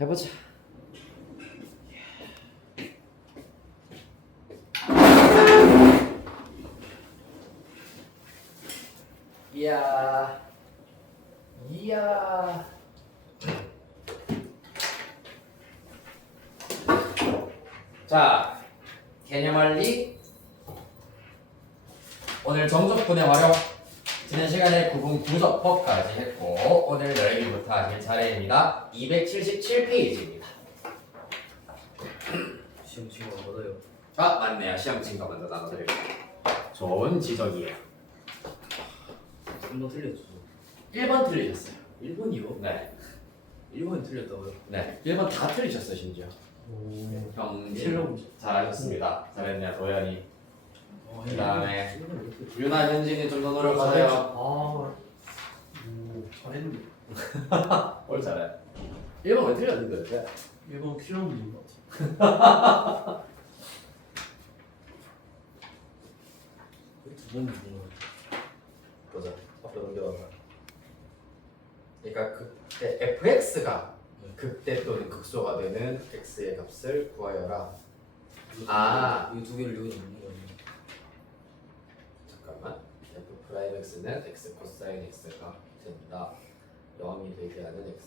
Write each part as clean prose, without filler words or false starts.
해보자. 이야. 자, 개념원리 오늘 정적분의 활용 지난 시간에 구분 부적법까지 했고 오늘 넓이부터 하실 차례입니다. 277페이지입니다. 시험 친구가 뭐예요? 아 맞네요. 시험 친거 먼저 나눠드릴게요. 좋은 지적이에요. 3번 틀렸죠. 1번 틀리셨어요. 1번이요? 네. 1번이 틀렸다고요? 네. 1번 다 틀리셨어요 심지어. 오. 형님 잘하셨습니다. 잘했네요 도현이. 그 다음에 1번 왜 이렇게 유나 현진이 좀 더 노력하세요. 오, 잘했네. 뭘 잘해. 1번 왜 틀렸는데? 1번 필요한 문제인 것 같아. 두번 문제인 것 같아. 보자. 앞으로 넘겨봐봐. 그러니까 그때 fx가 극대 또는 극소가 되는 x의 값을 구하여라. 아. 이거 두 개를 이용해서 묻는 거 아니에요? 잠깐만. f 프라임 x는 x 코사인 x가 된다. 0이 되게 하는 x.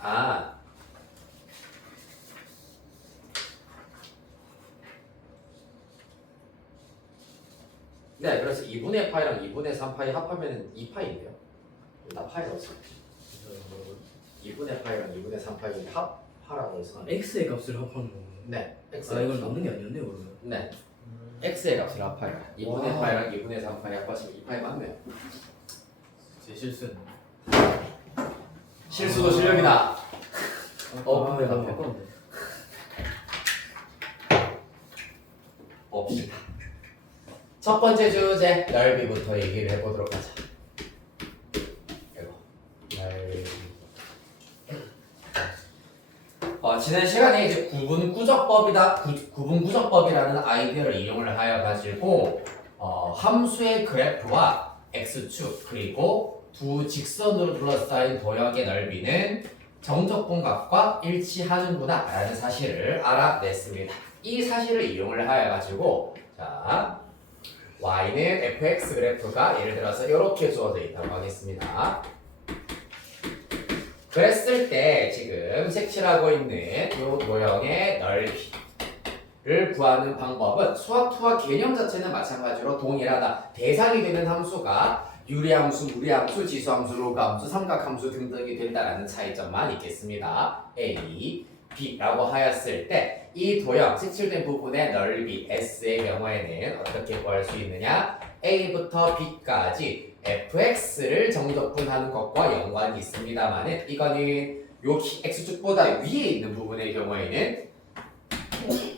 아. 네, 그래서 2분의 파이랑 2분의 3파이 합하면 2파이인데요. 나 파이가 없어. 그래서 뭐라고요? 2분의 파이랑 2분의 3파이 합하라고 해서. x의 값을 합하는 거구나. 네, x. 아 이걸 넣는 게 아니었네요 그러면. 네, x의 값을 합하여. 2분의 와. 파이랑 2분의 3파이 합하시면 2파이 맞네요. 제 실수는. 실수도 실력이다. 근데 나 나 바꿨는데. 봅시다. 첫 번째 주제 넓이부터 얘기를 해보도록 하자. 이거 넓이. 지난 시간에 이제 구분구적법이라는 아이디어를 이용을 하여 가지고 함수의 그래프와 x축 그리고 두 직선으로 둘러싸인 도형의 넓이는 정적분각과 일치하는구나라는 사실을 알아냈습니다. 이 사실을 이용을 하여 가지고 자. y는 fx 그래프가 예를 들어서 이렇게 주어져 있다고 하겠습니다. 그랬을 때 지금 색칠하고 있는 이 도형의 넓이를 구하는 방법은 수학2와 개념 자체는 마찬가지로 동일하다. 대상이 되는 함수가 유리함수, 무리함수, 지수함수, 로그함수, 삼각함수 등등이 된다는 차이점만 있겠습니다. A, B라고 하였을 때 이 도형, 색칠된 부분의 넓이 S의 경우에는 어떻게 구할 수 있느냐? A부터 B까지 fx를 정적분하는 것과 연관이 있습니다만은 이거는 요 x축보다 위에 있는 부분의 경우에는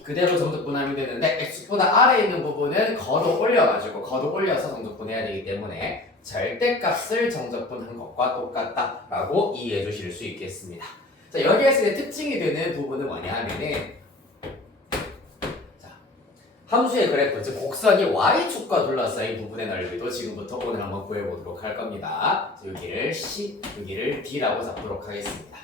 그대로 정적분하면 되는데 x축보다 아래에 있는 부분은 거듭 올려서 정적분해야 되기 때문에 절대값을 정적분한 것과 똑같다라고 이해해 주실 수 있겠습니다. 자, 여기에서 특징이 되는 부분은 뭐냐 하면은 함수의 그래프, 즉 곡선이 y축과 둘러싸인 부분의 넓이도 지금부터 오늘 한번 구해보도록 할 겁니다. 여기를 C, 여기를 D라고 잡도록 하겠습니다.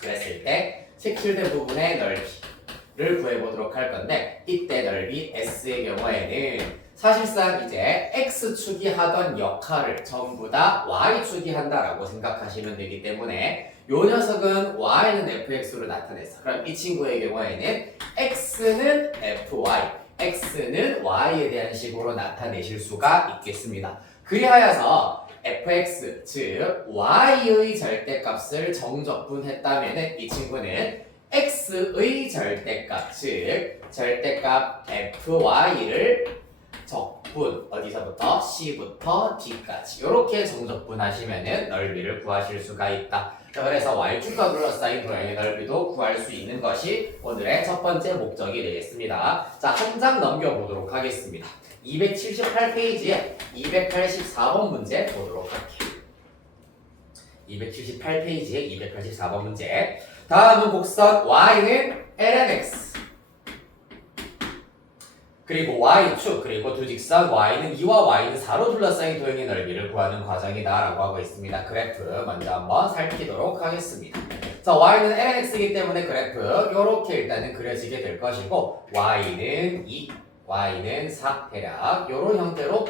그랬을 때 색칠된 부분의 넓이를 구해보도록 할 건데 이때 넓이 S의 경우에는 사실상 이제 X축이 하던 역할을 전부 다 Y축이 한다라고 생각하시면 되기 때문에 요 녀석은 Y는 fx로 나타냈어. 그럼 이 친구의 경우에는 X는 fy, X는 Y에 대한 식으로 나타내실 수가 있겠습니다. 그리하여서 fx, 즉 Y의 절대값을 정적분했다면 이 친구는 X의 절대값, 즉 절대값 fy를 적분, 어디서부터? C부터 D까지 이렇게 정적분하시면 넓이를 구하실 수가 있다. 자, 그래서 y축과 둘러싸인 도형의 넓이도 구할 수 있는 것이 오늘의 첫 번째 목적이 되겠습니다. 자, 한 장 넘겨보도록 하겠습니다. 278페이지에 284번 문제 보도록 할게요. 278페이지에 284번 문제. 다음은 곡선 y는 lnx 그리고 y축 그리고 두 직선 y는 2와 y는 4로 둘러싸인 도형의 넓이를 구하는 과정이다 라고 하고 있습니다. 그래프 먼저 한번 살피도록 하겠습니다. 자, y는 lnx이기 때문에 그래프 이렇게 일단은 그려지게 될 것이고 y는 2, y는 4 대략 이런 형태로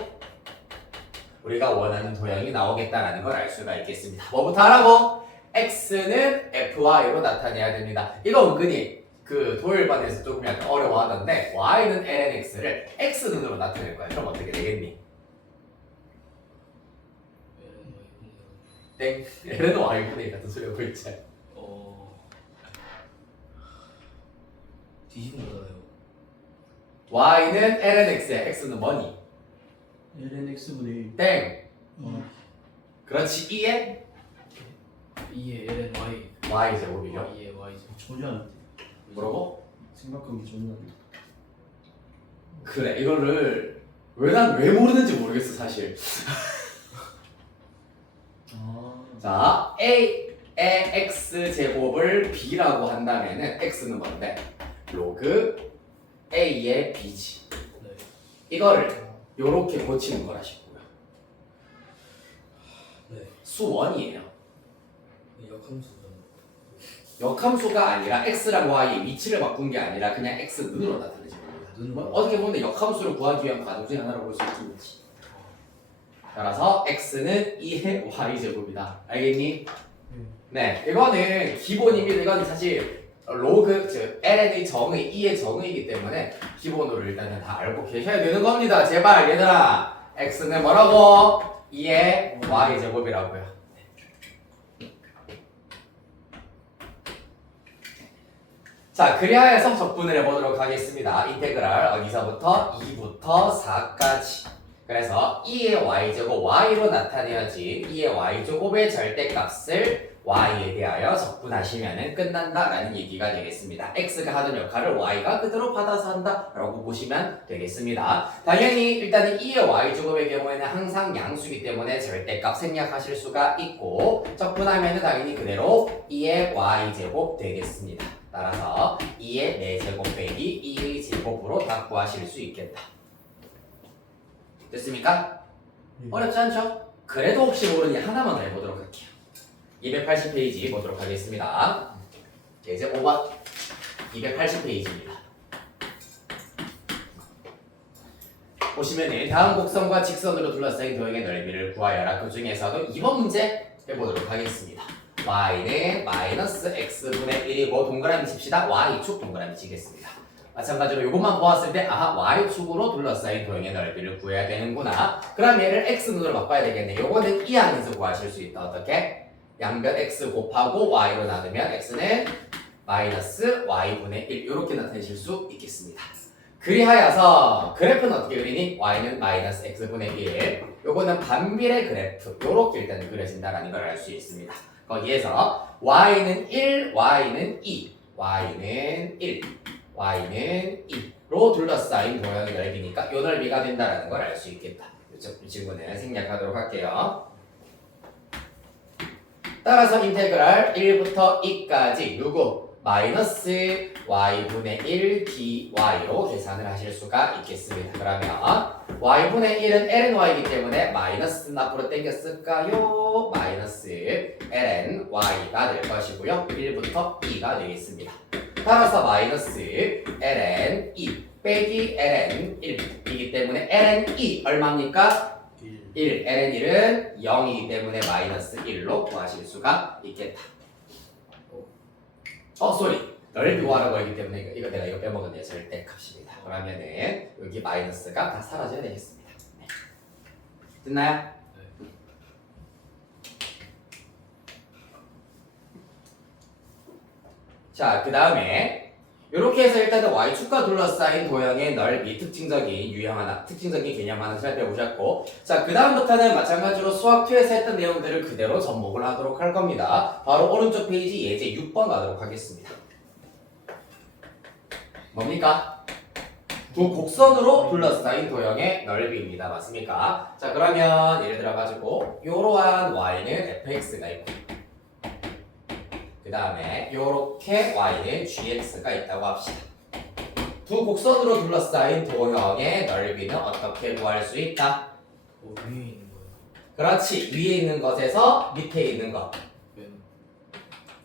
우리가 원하는 도형이 나오겠다라는 걸 알 수가 있겠습니다. 뭐부터 하라고? x는 fy로 나타내야 됩니다. 이거 은근히 그 도일반에서 조금 약간 어려워하던데 y는 lnx를 x눈으로 나타낼 거야. 그럼 어떻게 되겠니? 땡. l은 y분의 같은 소리 하고 있지. 뒤집은 거잖아요. y는 lnx에 x는 뭐니? lnx분의 1. 땡. 그렇지. 2에 2의 ln y. y 제곱이죠. 2의 y 제곱. 전혀 안 돼. 뭐라고? 생각한 게 전혀 안 돼. 그래 이거를 왜 모르는지 모르겠어 사실. 자 a의 x 제곱을 b라고 한다면은 x는 뭔데? 로그 a의 b지. 네. 이거를 요렇게 고치는 거라시고요. 네. 수원이에요. 역함수잖아. 역함수가 아니라 x랑 y의 위치를 바꾼 게 아니라 그냥 x 눈으로 나타내지 겁니다. 눈으로? 어떻게 보면 역함수를 구하기 위한 과정 중에 하나로 볼 수 있겠지. 따라서 x는 2의 y제곱이다. 알겠니? 네, 이거는 기본입니다. 이건 사실 로그, 즉 ln의 정의, 2의 정의이기 때문에 기본으로 일단은 다 알고 계셔야 되는 겁니다. 제발 얘들아, x는 뭐라고? 2의 y제곱이라고요. 자, 그리하여서 적분을 해보도록 하겠습니다. 인테그랄 어디서부터? 2부터 4까지. 그래서 2의 y제곱 y로 나타내야지 2의 y제곱의 절대값을 y에 대하여 적분하시면 끝난다라는 얘기가 되겠습니다. x가 하던 역할을 y가 그대로 받아서 한다라고 보시면 되겠습니다. 당연히 일단은 2의 y제곱의 경우에는 항상 양수이기 때문에 절대값 생략하실 수가 있고 적분하면 당연히 그대로 2의 y제곱 되겠습니다. 따라서 2의 4제곱 빼기 2의 제곱으로 다 구하실 수 있겠다. 됐습니까? 어렵지 않죠? 그래도 혹시 모르니 하나만 더 해보도록 할게요. 280페이지 보도록 하겠습니다. 이제 5번 280페이지입니다. 보시면은 다음 곡선과 직선으로 둘러싸인 도형의 넓이를 구하여라. 그 중에서도 2번 문제 해보도록 하겠습니다. y는 마이너스 x분의 1이고 동그라미 칩시다. y축 동그라미 치겠습니다. 마찬가지로 이것만 보았을 때 y축으로 둘러싸인 도형의 넓이를 구해야 되는구나. 그럼 얘를 x눈으로 바꿔야 되겠네. 요거는 이 안에서 구하실 수 있다. 어떻게? 양변 x 곱하고 y로 나누면 x는 마이너스 y분의 1 이렇게 나타내실 수 있겠습니다. 그리하여서 그래프는 어떻게 그리니? y는 마이너스 x분의 1 요거는 반비례 그래프 요렇게 일단 그려진다는 걸 알 수 있습니다. 거기에서 y는 1, y는 2 y는 1 y는 2로 둘러싸인 도형의 넓이니까 요 넓이가 된다는 걸 알 수 있겠다. 이 친구는 생략하도록 할게요. 따라서 인테그랄 1부터 2까지 누구? 마이너스 y분의 1 dy로 계산을 하실 수가 있겠습니다. 그러면 y분의 1은 ln y이기 때문에 마이너스는 앞으로 당겼을까요? 마이너스 ln y가 될 것이고요. 1부터 2가 되겠습니다. 따라서 마이너스 ln 2 빼기 ln 1이기 때문에 ln 2 얼마입니까? 1. ln 1은 0이기 때문에 마이너스 1로 구하실 수가 있겠다. 쏘리. 넓이 구하라고 하기 때문에 이거 내가 이거 빼먹었네요. 절대값입니다. 그러면은 여기 마이너스가 다 사라져야 되겠습니다. 네. 됐나요? 자, 그 다음에 이렇게 해서 일단은 y축과 둘러싸인 도형의 넓이 특징적인 유형 하나, 특징적인 개념 하나 살펴보셨고, 자, 그 다음부터는 마찬가지로 수학 2에서 했던 내용들을 그대로 접목을 하도록 할 겁니다. 바로 오른쪽 페이지 예제 6번 가도록 하겠습니다. 뭡니까? 두 곡선으로 둘러싸인 도형의 넓이입니다. 맞습니까? 자, 그러면 예를 들어 가지고 이러한 y는 fx가 있고, 그 다음에 요렇게 y는 gx가 있다고 합시다. 두 곡선으로 둘러싸인 도형의 넓이는 어떻게 구할 수 있다? 위에 있는 거예요. 그렇지. 위에 있는 것에서 밑에 있는 것. 면.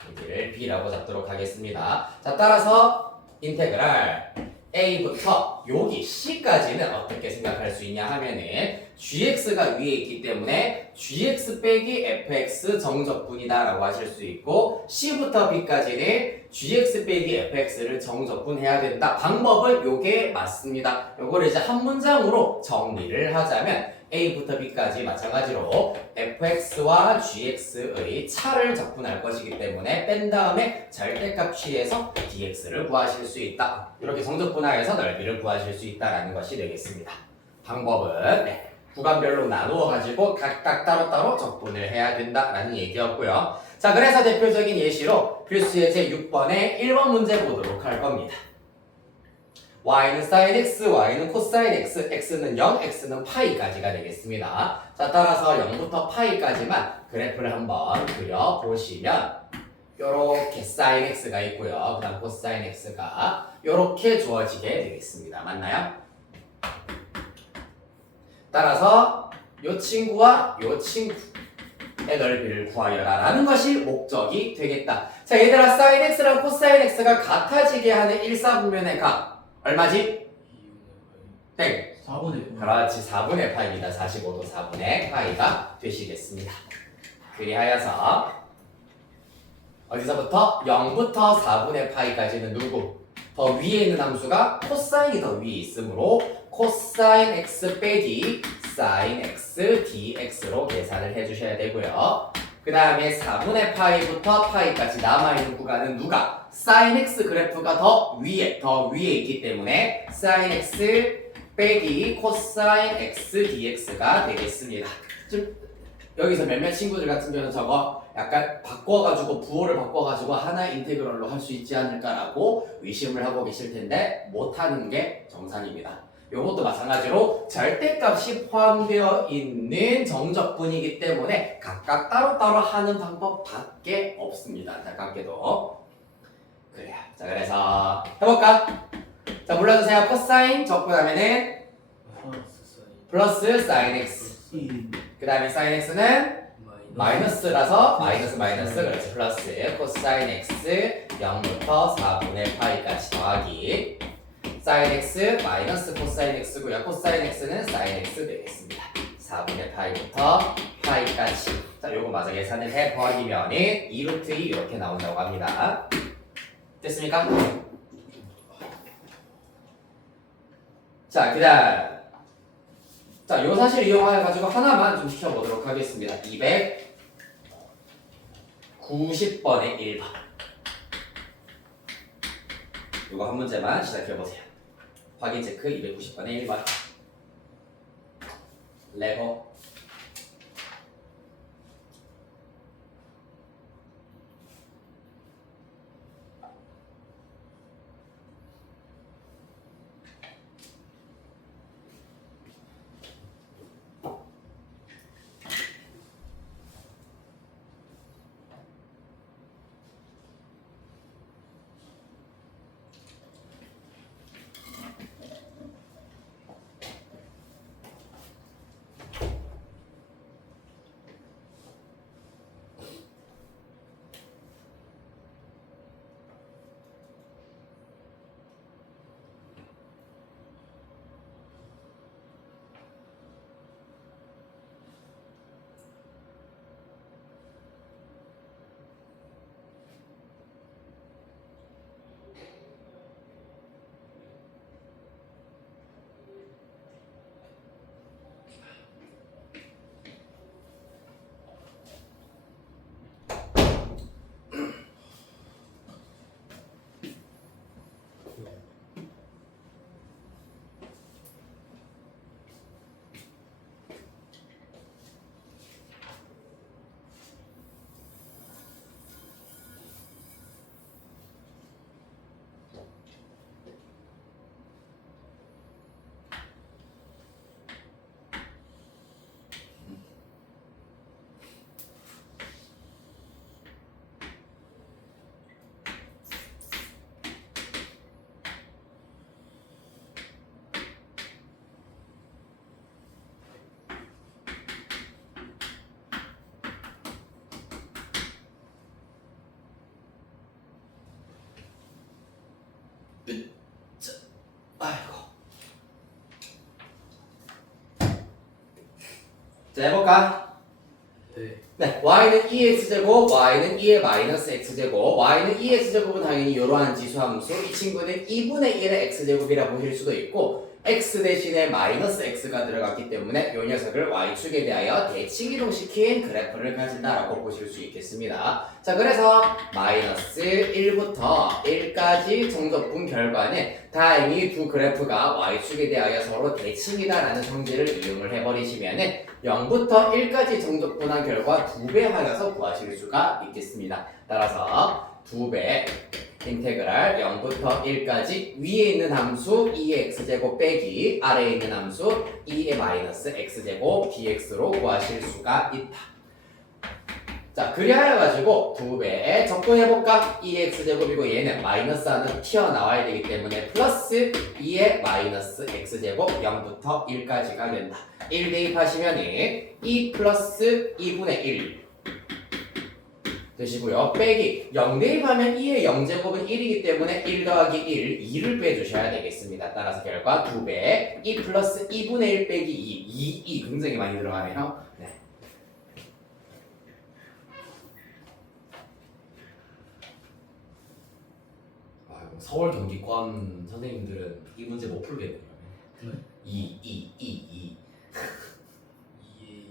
여기를 b라고 잡도록 하겠습니다. 자, 따라서 인테그랄 a부터 여기 c까지는 어떻게 생각할 수 있냐 하면은 gx가 위에 있기 때문에 gx 빼기 fx 정적분이다 라고 하실 수 있고 c부터 b까지는 gx 빼기 fx를 정적분해야 된다. 방법은 요게 맞습니다. 요거를 이제 한 문장으로 정리를 하자면 a부터 b까지 마찬가지로 fx와 gx의 차를 적분할 것이기 때문에 뺀 다음에 절대값 취해서 dx를 구하실 수 있다. 이렇게 정적분하여서 넓이를 구하실 수 있다라는 것이 되겠습니다. 방법은 구간별로 나누어 가지고 각각 따로따로 적분을 해야 된다라는 얘기였고요. 자, 그래서 대표적인 예시로 필수 예제 6번의 1번 문제 보도록 할 겁니다. y는 sin x, y는 cosine x, x는 0, x는 파이까지가 되겠습니다. 자, 따라서 0부터 파이까지만 그래프를 한번 그려보시면 요렇게 sin x가 있고요. 그 다음 cosine x가 요렇게 주어지게 되겠습니다. 맞나요? 따라서 요 친구와 요 친구의 넓이를 구하여라 라는 것이 목적이 되겠다. 자, 얘들아, sin x랑 cosine x가 같아지게 하는 일사분면의 각 얼마지? 2분의 땡. 4번에 그렇지, 4분의 파입니다. 45도 4분의 파이가 되시겠습니다. 그리하여서 어디서부터? 0부터 4분의 파이까지는 누구? 더 위에 있는 함수가 코사인이 더 위에 있으므로 코사인 x 빼기 사인 x dx로 계산을 해주셔야 되고요. 그 다음에 4분의 파이부터 파이까지 남아있는 구간은 누가? 사인 x 그래프가 더 위에 있기 때문에 사인 x 빼기 코사인 x dx가 되겠습니다. 좀 여기서 몇몇 친구들 같은 경우는 저거 약간 바꿔가지고 부호를 바꿔가지고 하나의 인테그럴로 할 수 있지 않을까라고 의심을 하고 계실 텐데 못하는 게 정상입니다. 이것도 마찬가지로 절대값이 포함되어 있는 정적분이기 때문에 각각 따로따로 하는 방법밖에 없습니다. 안타깝게도. 그래요. 자, 그래서 해볼까? 자, 불러주세요. 코사인 적분하면은 플러스 사인 x. 1. 그 다음에 사인 x는 마이너스라서 마이너스 그렇지. 플러스 코사인 x 0부터 4분의 파이까지 더하기 사인 x 마이너스 코사인 x고요. 코사인 x는 사인 x 되겠습니다. 4분의 파이부터 파이까지. 자, 요거 맞아 계산을 해 버리면은 2루트 2 이렇게 나온다고 합니다. 됐습니까? 자, 그다음 자, 요 사실 이용해가지고 하나만 좀 시켜보도록 하겠습니다. 290번의 1번. 요거 한 문제만 시작해보세요. 확인 체크 290번의 1번. 레고. 아이고. 자, 해볼까? 네. 네, y는 2x제곱, y는 2의 마이너스 x제곱, y는 2x제곱은 당연히 이러한 지수함수, 이 친구는 2분의 1의 x제곱이라 보실 수도 있고 x 대신에 마이너스 x가 들어갔기 때문에 이 녀석을 y축에 대하여 대칭이동시킨 그래프를 가진다라고 보실 수 있겠습니다. 자, 그래서 마이너스 1부터 1까지 정적분 결과는 다행히 두 그래프가 y축에 대하여 서로 대칭이다라는 성질을 이용을 해버리시면은 0부터 1까지 정적분한 결과 2배 하여서 구하실 수가 있겠습니다. 따라서 2배 인테그랄 0부터 1까지 위에 있는 함수 2의 x제곱 빼기 아래에 있는 함수 2의 마이너스 x제곱 dx로 구하실 수가 있다. 자, 그리하여 가지고 2배에 적분해볼까? 2의 x제곱이고 얘는 마이너스 하나 튀어나와야 되기 때문에 플러스 2의 마이너스 x제곱 0부터 1까지가 된다. 1 대입하시면 2 플러스 2분의 1 되시고요. 빼기 0 대입하면 2의 0제곱은 1이기 때문에 1 더하기 1, 2를 빼주셔야 되겠습니다. 따라서 결과 2배 2 플러스 2분의 1 빼기 2 굉장히 많이 들어가네요. 네. 서울 경기권 선생님들은 이 문제 못 풀겠네요. 네. 2 2의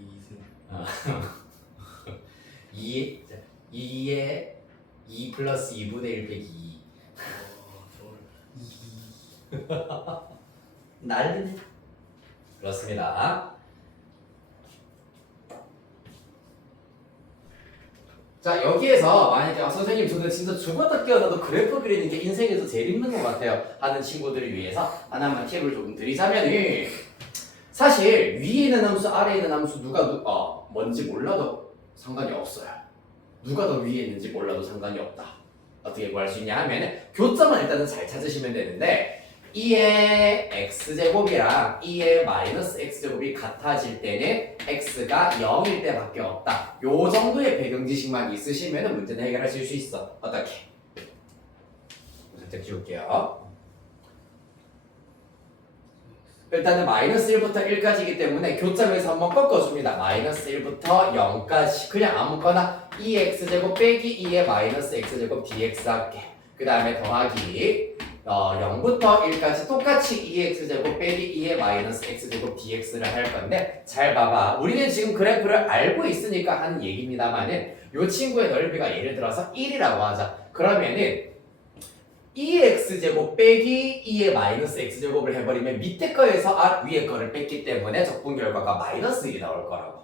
2승. 2에 2 플러스 2분의 1 빼기 2 서울. 난리네. 그렇습니다. 자, 여기에서 만약에 선생님 저는 진짜 죽었다 깨어나도 그래프 그리는 게 인생에서 제일 힘든 것 같아요 하는 친구들을 위해서 하나만 팁을 조금 드리자면은 사실 위에 있는 함수 아래에 있는 함수 뭔지 몰라도 상관이 없어요. 누가 더 위에 있는지 몰라도 상관이 없다. 어떻게 구할 수 있냐 하면은 교점만 일단은 잘 찾으시면 되는데 2의 x제곱이랑 2의 마이너스 x제곱이 같아질 때는 x가 0일 때밖에 없다. 요 정도의 배경 지식만 있으시면 문제는 해결하실 수 있어. 어떻게? 살짝 지울게요. 일단은 마이너스 1부터 1까지이기 때문에 교점에서 한번 꺾어줍니다. 마이너스 1부터 0까지 그냥 아무거나 2x제곱 빼기 2의 마이너스 x제곱 dx 할게. 그 다음에 더하기 0부터 1까지 똑같이 2x제곱 빼기 2의 마이너스 x제곱 dx를 할 건데 잘 봐봐. 우리는 지금 그래프를 알고 있으니까 하는 얘기입니다만은 이 친구의 넓이가 예를 들어서 1이라고 하자. 그러면은 2x제곱 빼기 2의 마이너스 x제곱을 해버리면 밑에 거에서 위에 거를 뺐기 때문에 적분 결과가 마이너스 1이 나올 거라고.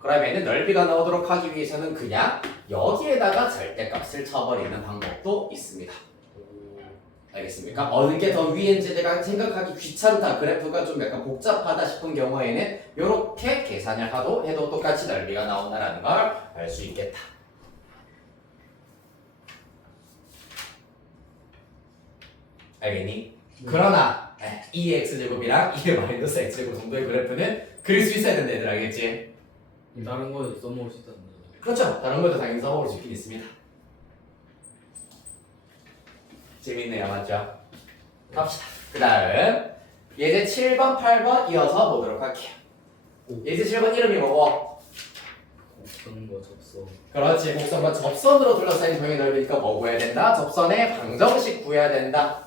그러면은 넓이가 나오도록 하기 위해서는 그냥 여기에다가 절대값을 쳐버리는 방법도 있습니다. 알겠습니까? 어느 게 더 위인지 내가 생각하기 귀찮다, 그래프가 좀 약간 복잡하다 싶은 경우에는 이렇게 계산을 해도 똑같이 넓이가 나온다는 걸 알 수 있겠다. 알겠니? 그러나 2의 x제곱이랑 2의 마이너스 x제곱 정도의 그래프는 그릴 수 있어야 된다, 얘들 알겠지? 다른 거에도 써먹을 수 있다는 거죠. 그렇죠. 다른 것도 당연히 써먹을 수 있긴 있습니다. 재밌네요, 맞죠? 갑시다. 그 다음 예제 7번, 8번 이어서 보도록 할게요. 예제 7번 이름이 뭐고? 곡선과 접선. 그렇지, 곡선과 접선으로 둘러싸인 정의 넓이니까 뭐 구해야 된다? 접선의 방정식 구해야 된다.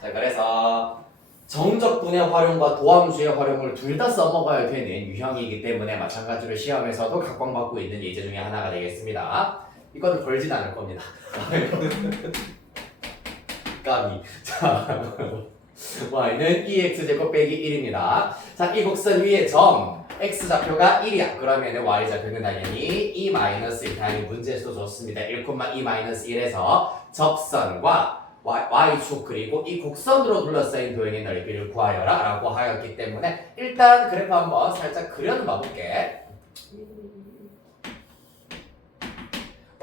자, 그래서 정적분의 활용과 도함수의 활용을 둘 다 써먹어야 되는 유형이기 때문에 마찬가지로 시험에서도 각광받고 있는 예제 중에 하나가 되겠습니다. 이거는 걸진 않을 겁니다. 까비. 자, y는 2x제곱 빼기 1입니다. 자, 이 곡선 위에 점 x좌표가 1이야. 그러면 y좌표는 당연히 2-1 당연히 문제에서 줬습니다. 1,2-1에서 접선과 y축 그리고 이 곡선으로 둘러싸인 도형의 넓이를 구하여라 라고 하였기 때문에 일단 그래프 한번 살짝 그려는 봐볼게.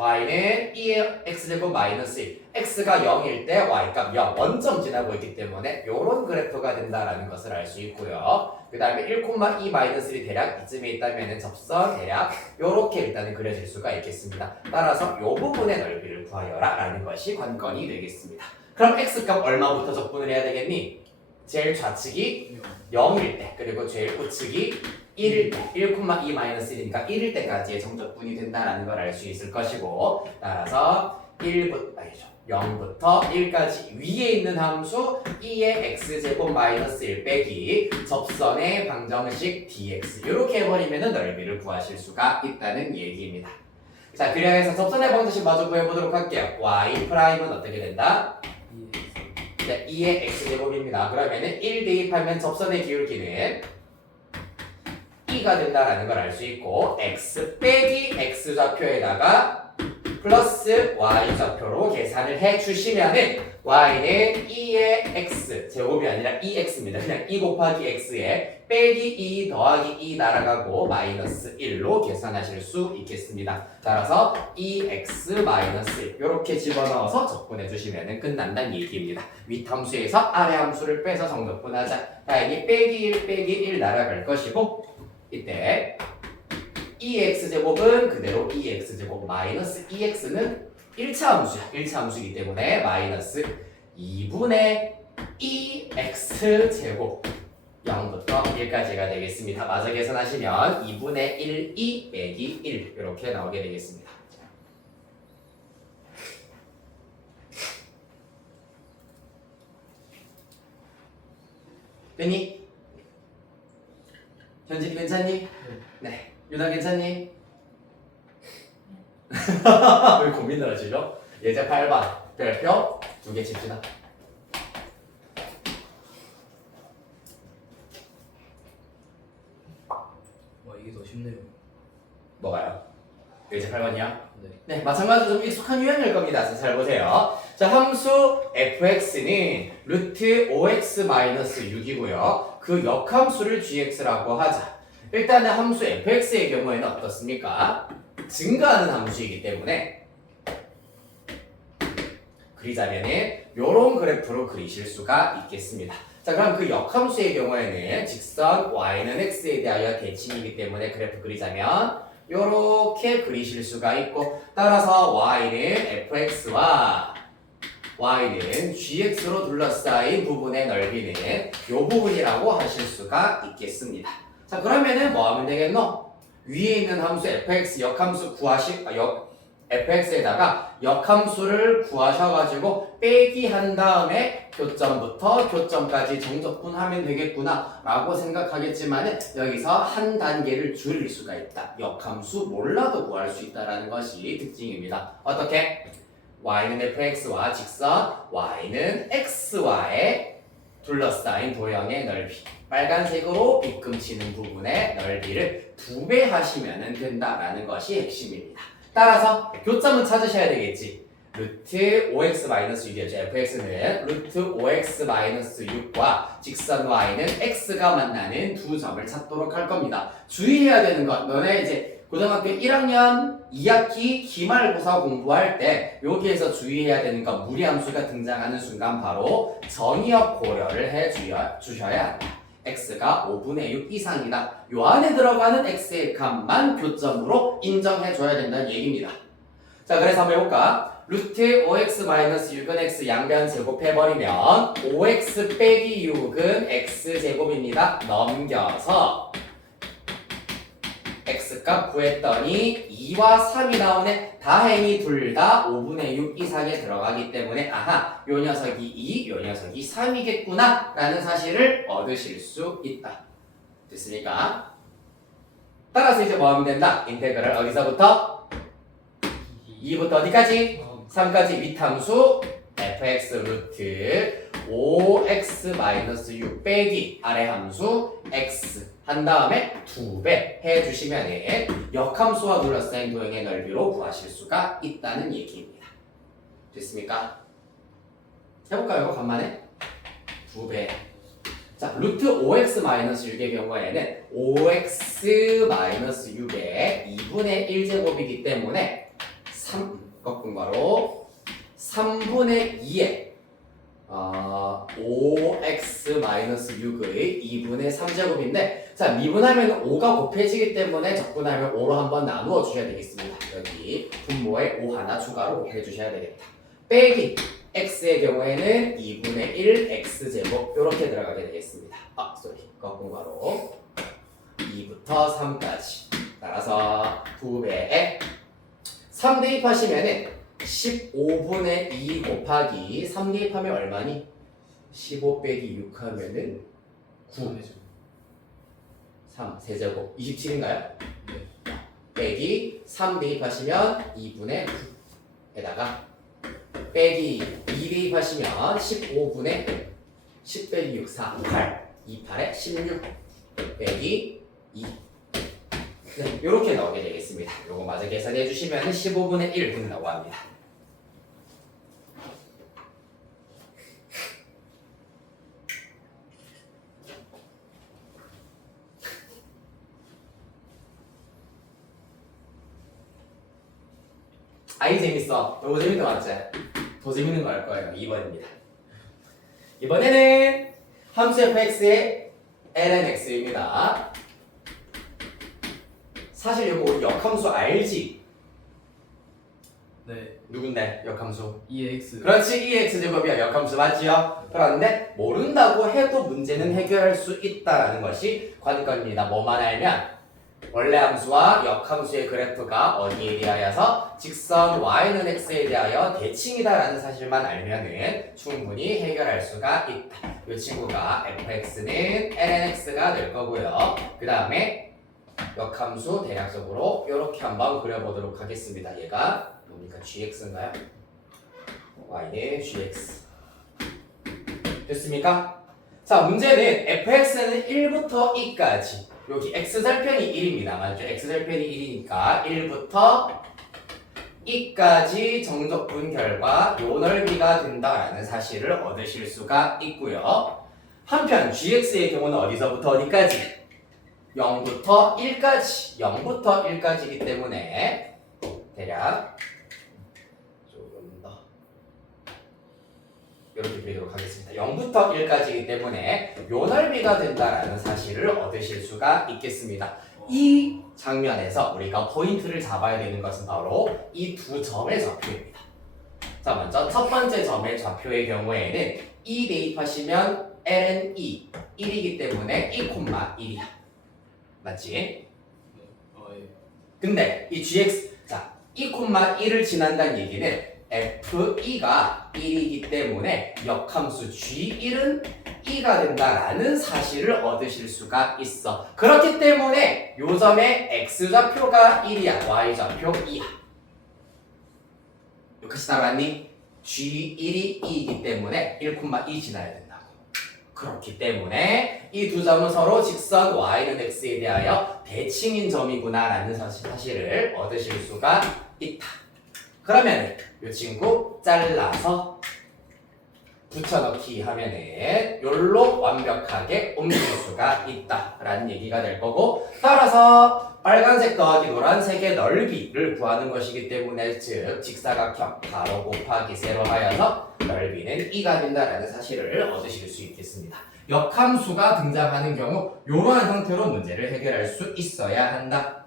y는 2의 x제곱 마이너스 1 x가 0일 때 y값 0 원점 지나고 있기 때문에 요런 그래프가 된다라는 것을 알 수 있고요. 그 다음에 1,2 마이너스 1이 대략 이쯤에 있다면 접선 대략 요렇게 일단은 그려질 수가 있겠습니다. 따라서 요 부분의 넓이를 구하여라 라는 것이 관건이 되겠습니다. 그럼 x값 얼마부터 적분을 해야 되겠니? 제일 좌측이 0일 때 그리고 제일 우측이 1일 때 1,2 마이너스 1이니까 1일 때까지의 정적분이 된다라는 걸 알 수 있을 것이고 따라서 0부터 1까지 위에 있는 함수 2의 x제곱 마이너스 1 빼기 접선의 방정식 dx 이렇게 해버리면 넓이를 구하실 수가 있다는 얘기입니다. 자, 그래서 접선의 방정식 마저 구해보도록 할게요. y 프라임은 어떻게 된다? 네, 2의 x제곱입니다. 그러면은 1 대입하면 접선의 기울기는 2가 된다라는 걸 알 수 있고 x 빼기 x 좌표에다가 플러스 y 좌표로 계산을 해주시면은 y는 2의 x 제곱이 아니라 2x입니다. 그냥 2 곱하기 x에 빼기 2 더하기 2 날아가고 마이너스 1로 계산하실 수 있겠습니다. 따라서 2x 마이너스 1 이렇게 집어넣어서 적분해 주시면 끝난다는 얘기입니다. 윗함수에서 아래 함수를 빼서 정적분하자. 다행히 빼기 1 빼기 1 날아갈 것이고 이때 2x제곱은 그대로 2x제곱 마이너스 2x는 1차 함수야. 1차 함수이기 때문에 마이너스 2분의 2x제곱 0부터 1까지가 되겠습니다. 마저 계산하시면 2분의 1, 2 빼기 1 이렇게 나오게 되겠습니다. 됐니? 현진이 괜찮니? 네. 유나 괜찮니? 왜 고민을 하시죠? 예제 8번 별표 2개 칩시다. 와 이게 더 쉽네요. 뭐가요? 예제 8번이요? 네. 네, 마찬가지로 좀 익숙한 유형일 겁니다. 잘 보세요. 자, 함수 fx는 루트 5x-6이고요. 그 역함수를 gx라고 하자. 일단은 함수 fx의 경우에는 어떻습니까? 증가하는 함수이기 때문에 그리자면은 요런 그래프로 그리실 수가 있겠습니다. 자, 그럼 그 역함수의 경우에는 직선 y는 x에 대하여 대칭이기 때문에 그래프 그리자면 요렇게 그리실 수가 있고 따라서 y는 fx와 y는 gx로 둘러싸인 부분의 넓이는 요 부분이라고 하실 수가 있겠습니다. 자, 그러면은 뭐 하면 되겠노? 위에 있는 함수 fx 역함수 fx에다가 역함수를 구하셔가지고 빼기 한 다음에 교점부터 교점까지 정적분하면 되겠구나 라고 생각하겠지만은 여기서 한 단계를 줄일 수가 있다. 역함수 몰라도 구할 수 있다는 것이 특징입니다. 어떻게? y는 fx와 직선 y는 x와의 둘러싸인 도형의 넓이 빨간색으로 빗금치는 부분의 넓이를 2배 하시면 된다라는 것이 핵심입니다. 따라서 교점은 찾으셔야 되겠지. 루트 5x-6이죠. fx는 루트 5x-6과 직선 y는 x가 만나는 두 점을 찾도록 할 겁니다. 주의해야 되는 건 너네 이제 고등학교 1학년 2학기 기말고사 공부할 때 여기에서 주의해야 되는 건 무리함수가 등장하는 순간 바로 정의역 고려를 해주셔야 한다. x가 5분의 6 이상이다. 요 안에 들어가는 x의 값만 교점으로 인정해줘야 된다는 얘기입니다. 자, 그래서 한번 해볼까? 루트 5x-6은 x 양변 제곱해버리면 5x 빼기 6은 x제곱입니다. 넘겨서 x값 구했더니 2와 3이 나오네. 다행히 둘 다 5분의 6 이상에 들어가기 때문에 아하, 요 녀석이 2, 요 녀석이 3이겠구나 라는 사실을 얻으실 수 있다. 됐습니까? 따라서 이제 뭐 하면 된다? 인테그럴 어디서부터? 2부터 어디까지? 3까지 밑함수 fx 루트 5x-6 빼기 아래 함수 x 한 다음에 2배 해주시면 역함수와 둘러싸인 도형의 넓이로 구하실 수가 있다는 얘기입니다. 됐습니까? 해볼까요? 이거 간만에? 2배. 자, 루트 5x-6의 경우에는 5x-6의 2분의 1제곱이기 때문에 3 그건 바로 3분의 2에 5x-6의 2분의 3제곱인데 자 미분하면 5가 곱해지기 때문에 적분하면 5로 한번 나누어 주셔야 되겠습니다. 여기 분모에 5 하나 추가로 곱해 주셔야 되겠다. 빼기 x의 경우에는 2분의 1 x제곱 이렇게 들어가게 되겠습니다. 거꾸로 바로 2부터 3까지 따라서 2배에 3 대입하시면은 15분의 2 곱하기 3 대입하면 얼마니? 15 빼기 6 하면은 9 3 세제곱 27인가요? 네. 빼기 3 대입하시면 2분의 9에다가 빼기 2 대입하시면 15분의 10 빼기 6 4 8 28에 16 빼기 2 네, 이렇게 나오게 되겠습니다. 요거 마저 계산해 주시면 15분의 1 된다고 합니다. 아이 재밌어. 너무 재밌는 거 맞지? 더 재밌는 거 알 거예요. 2번입니다. 이번에는 함수 fx의 lnx입니다. 사실 이거 우리 역함수 알지? 네. 누군데? 역함수. EX. 그렇지. 2x제곱이야. 역함수 맞지요? 그런데 모른다고 해도 문제는 해결할 수 있다라는 것이 관건입니다. 뭐만 알면 원래 함수와 역함수의 그래프가 어디에 대하여서 직선 y는 x에 대하여 대칭이다라는 사실만 알면은 충분히 해결할 수가 있다. 이 친구가 fx는 lnx가 될 거고요. 그 다음에 역함수 대략적으로 이렇게 한번 그려보도록 하겠습니다. 얘가 뭡니까? gx인가요? y는 gx. 됐습니까? 자, 문제는 fx는 1부터 2까지 여기 x절편이 1입니다. 맞죠? x절편이 1이니까 1부터 2까지 정적분 결과 요 넓이가 된다라는 사실을 얻으실 수가 있고요. 한편 gx의 경우는 어디서부터 어디까지? 0부터 1까지 0부터 1까지이기 때문에 대략 조금 더 이렇게 그리도록 하겠습니다. 0부터 1까지이기 때문에 요 넓이가 된다라는 사실을 얻으실 수가 있겠습니다. 이 장면에서 우리가 포인트를 잡아야 되는 것은 바로 이 두 점의 좌표입니다. 자, 먼저 첫 번째 점의 좌표의 경우에는 2 대입하시면 ln 1이기 때문에 2,1이야. 맞지? 예. 근데 이 gx 자 2,1을 지난다는 얘기는 f2가 1이기 때문에 역함수 g1은 2가 된다라는 사실을 얻으실 수가 있어. 그렇기 때문에 요 점의 x좌표가 1이야 y좌표 2야. 여기까지 따라왔니? g1이 2이기 때문에 1,2 지나야 된다고. 그렇기 때문에 이 두 점은 서로 직선 y는 x에 대하여 대칭인 점이구나 라는 사실을 얻으실 수가 있다. 그러면 이 친구 잘라서 붙여넣기 하면은 요로 완벽하게 옮길 수가 있다 라는 얘기가 될 거고, 따라서 빨간색 더하기 노란색의 넓이를 구하는 것이기 때문에 즉 직사각형 가로 곱하기 세로 하여서 넓이는 2가 된다라는 사실을 얻으실 수 있겠습니다. 역함수가 등장하는 경우 이러한 형태로 문제를 해결할 수 있어야 한다.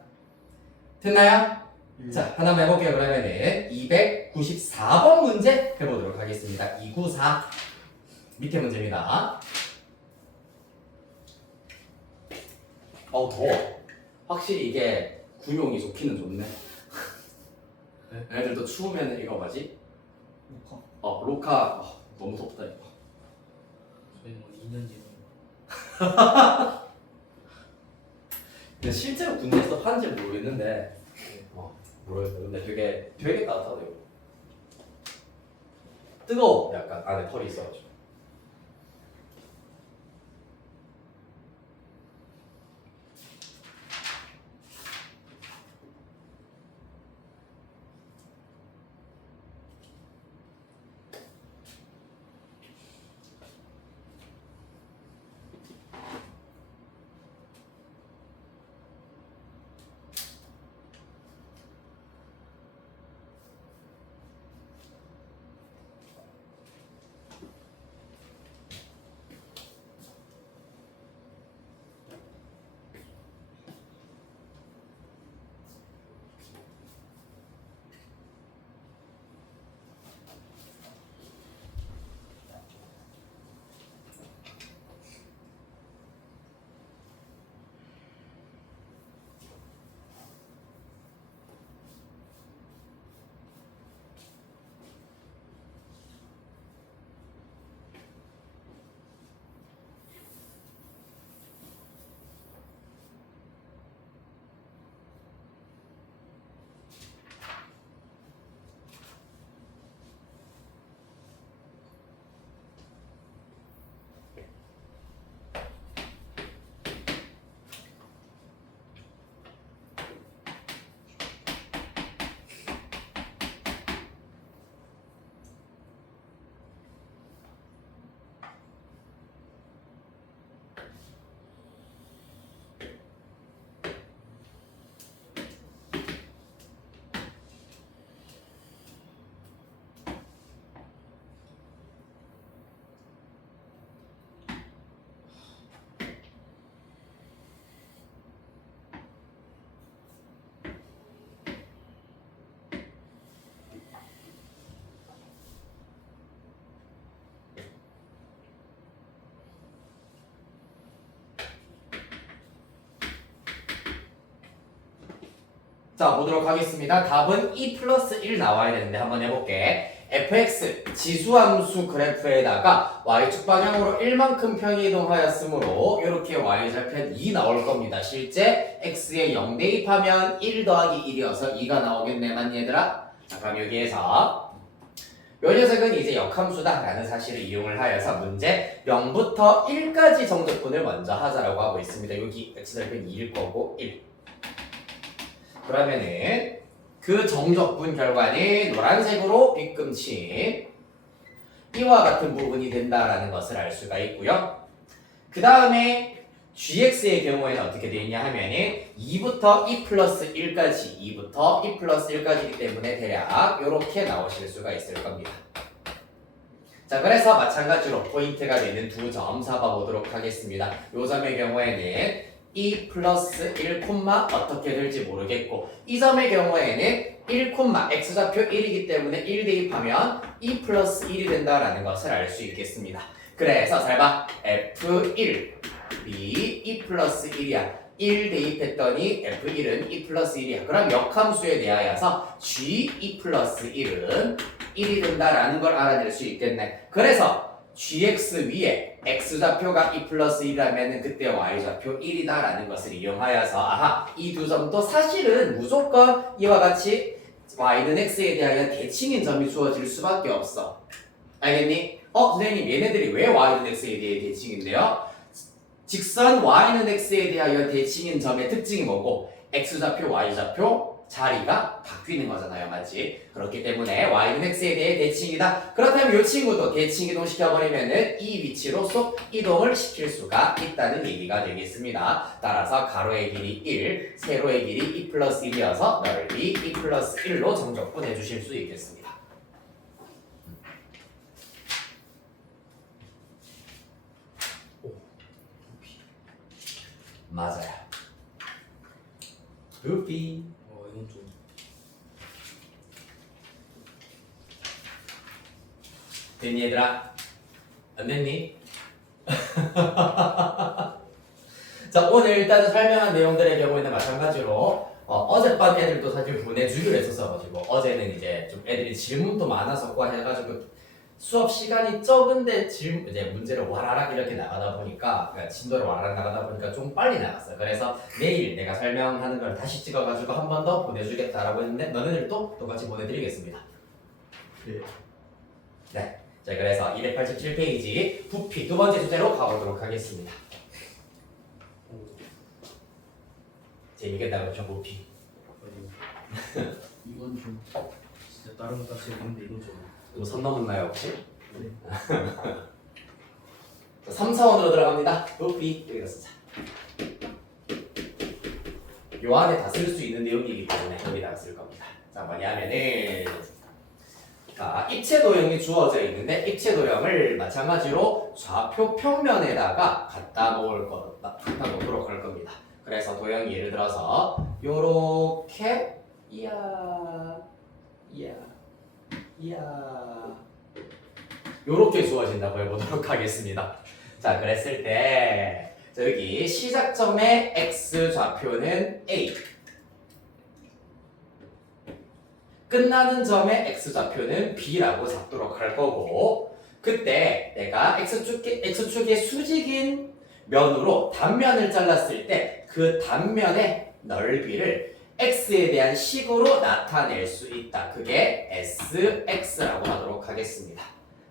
됐나요? 자, 하나 해볼게요. 그러면은 294번 문제 해보도록 하겠습니다. 294 밑에 문제입니다. 더워. 확실히 이게 구용이 좋기는 좋네. 네? 애들도 추우면 이거 뭐지? 녹화. 로카. 너무 덥다 이거. 저희 뭐 2년 뒤에. 근데 실제로 군대에서 파는지 모르겠는데 모르겠어. 근데 되게 따뜻하대요. 뜨거워. 약간 안에 털이 있어가지고. 자, 보도록 하겠습니다. 답은 2 플러스 1 나와야 되는데 한번 해볼게. fx 지수함수 그래프에다가 y축 방향으로 1만큼 평이동하였으므로 이렇게 y좌편 2 나올 겁니다. 실제 x에 0 대입하면 1 더하기 1이어서 2가 나오겠네만 얘들아. 자, 그럼 여기에서 요 녀석은 이제 역함수다 라는 사실을 이용을 하여서 문제 0부터 1까지 정적분을 먼저 하자라고 하고 있습니다. 여기 x좌편 2일 거고 1. 그러면은 그 정적분 결과는 노란색으로 빗금친 이와 같은 부분이 된다라는 것을 알 수가 있고요. 그 다음에 gx의 경우에는 어떻게 되냐 하면은 2부터 2 플러스 1까지 2부터 2 플러스 1까지이기 때문에 대략 이렇게 나오실 수가 있을 겁니다. 자, 그래서 마찬가지로 포인트가 되는 두 점 잡아보도록 하겠습니다. 요 점의 경우에는 2 플러스 1, 어떻게 될지 모르겠고 이 점의 경우에는 1, x좌표 1이기 때문에 1 대입하면 2 플러스 1이 된다라는 것을 알 수 있겠습니다. 그래서 잘 봐. f1, b 2 플러스 1이야. 1 대입했더니 f1은 2 플러스 1이야. 그럼 역함수에 대하여서 g 2 플러스 1은 1이 된다라는 걸 알아낼 수 있겠네. 그래서 gx 위에 x좌표가 2 플러스 1이라면 그때 y좌표 1이다라는 것을 이용하여서 아하, 이 두 점도 사실은 무조건 이와 같이 y는 x에 대하여 대칭인 점이 주어질 수밖에 없어. 알겠니? 선생님 얘네들이 왜 y는 x에 대해 대칭인데요? 직선 y는 x에 대하여 대칭인 점의 특징이 뭐고 x좌표, y좌표 자리가 바뀌는 거잖아요, 맞지? 그렇기 때문에 y는 x에 대해 대칭이다. 그렇다면 이 친구도 대칭 이동시켜버리면은 이 위치로 쏙 이동을 시킬 수가 있다는 얘기가 되겠습니다. 따라서 가로의 길이 1, 세로의 길이 2 플러스 1이어서 넓이 2 플러스 1로 정적분 해주실 수 있겠습니다. 맞아요. 루피. 이건 좀 됐니 얘들아? 안 됐니? 자, 오늘 일단은 설명한 내용들의 경우에는 마찬가지로 어젯밤 애들도 사실 보내주기로 했었어가지고 어제는 이제 좀 애들이 질문도 많아서 해가지고 수업 시간이 적은데 이제 문제를 와라락 이렇게 나가다 보니까 그러니까 진도를 와라락 나가다 보니까 좀 빨리 나갔어요. 그래서 내일 내가 설명하는 걸 다시 찍어가지고 한 번 더 보내주겠다라고 했는데 너네들도 똑같이 보내드리겠습니다. 네. 자, 그래서 287페이지 부피 두 번째 주제로 가보도록 하겠습니다. 재밌겠다 그렇죠, 부피. 이건 좀 진짜 다른 거 같이 했는데 이건 좀 이거 선 넘었나요 혹시? 네. 3, 4원으로 들어갑니다. 부피 여기다 쓰자. 요 안에 다 쓸 수 있는 내용이기 때문에 여기다가 쓸 겁니다. 자, 뭐냐면은 자, 입체 도형이 주어져 있는데 입체 도형을 마찬가지로 좌표 평면에다가 갖다 놓도록 할 겁니다. 그래서 도형이 예를 들어서 요렇게 요렇게 주어진다고 해보도록 하겠습니다. 자, 그랬을 때 여기 시작점의 x 좌표는 a, 끝나는 점의 x좌표는 b라고 잡도록 할 거고 그때 내가 x축의 수직인 면으로 단면을 잘랐을 때 그 단면의 넓이를 x에 대한 식으로 나타낼 수 있다. 그게 sx라고 하도록 하겠습니다.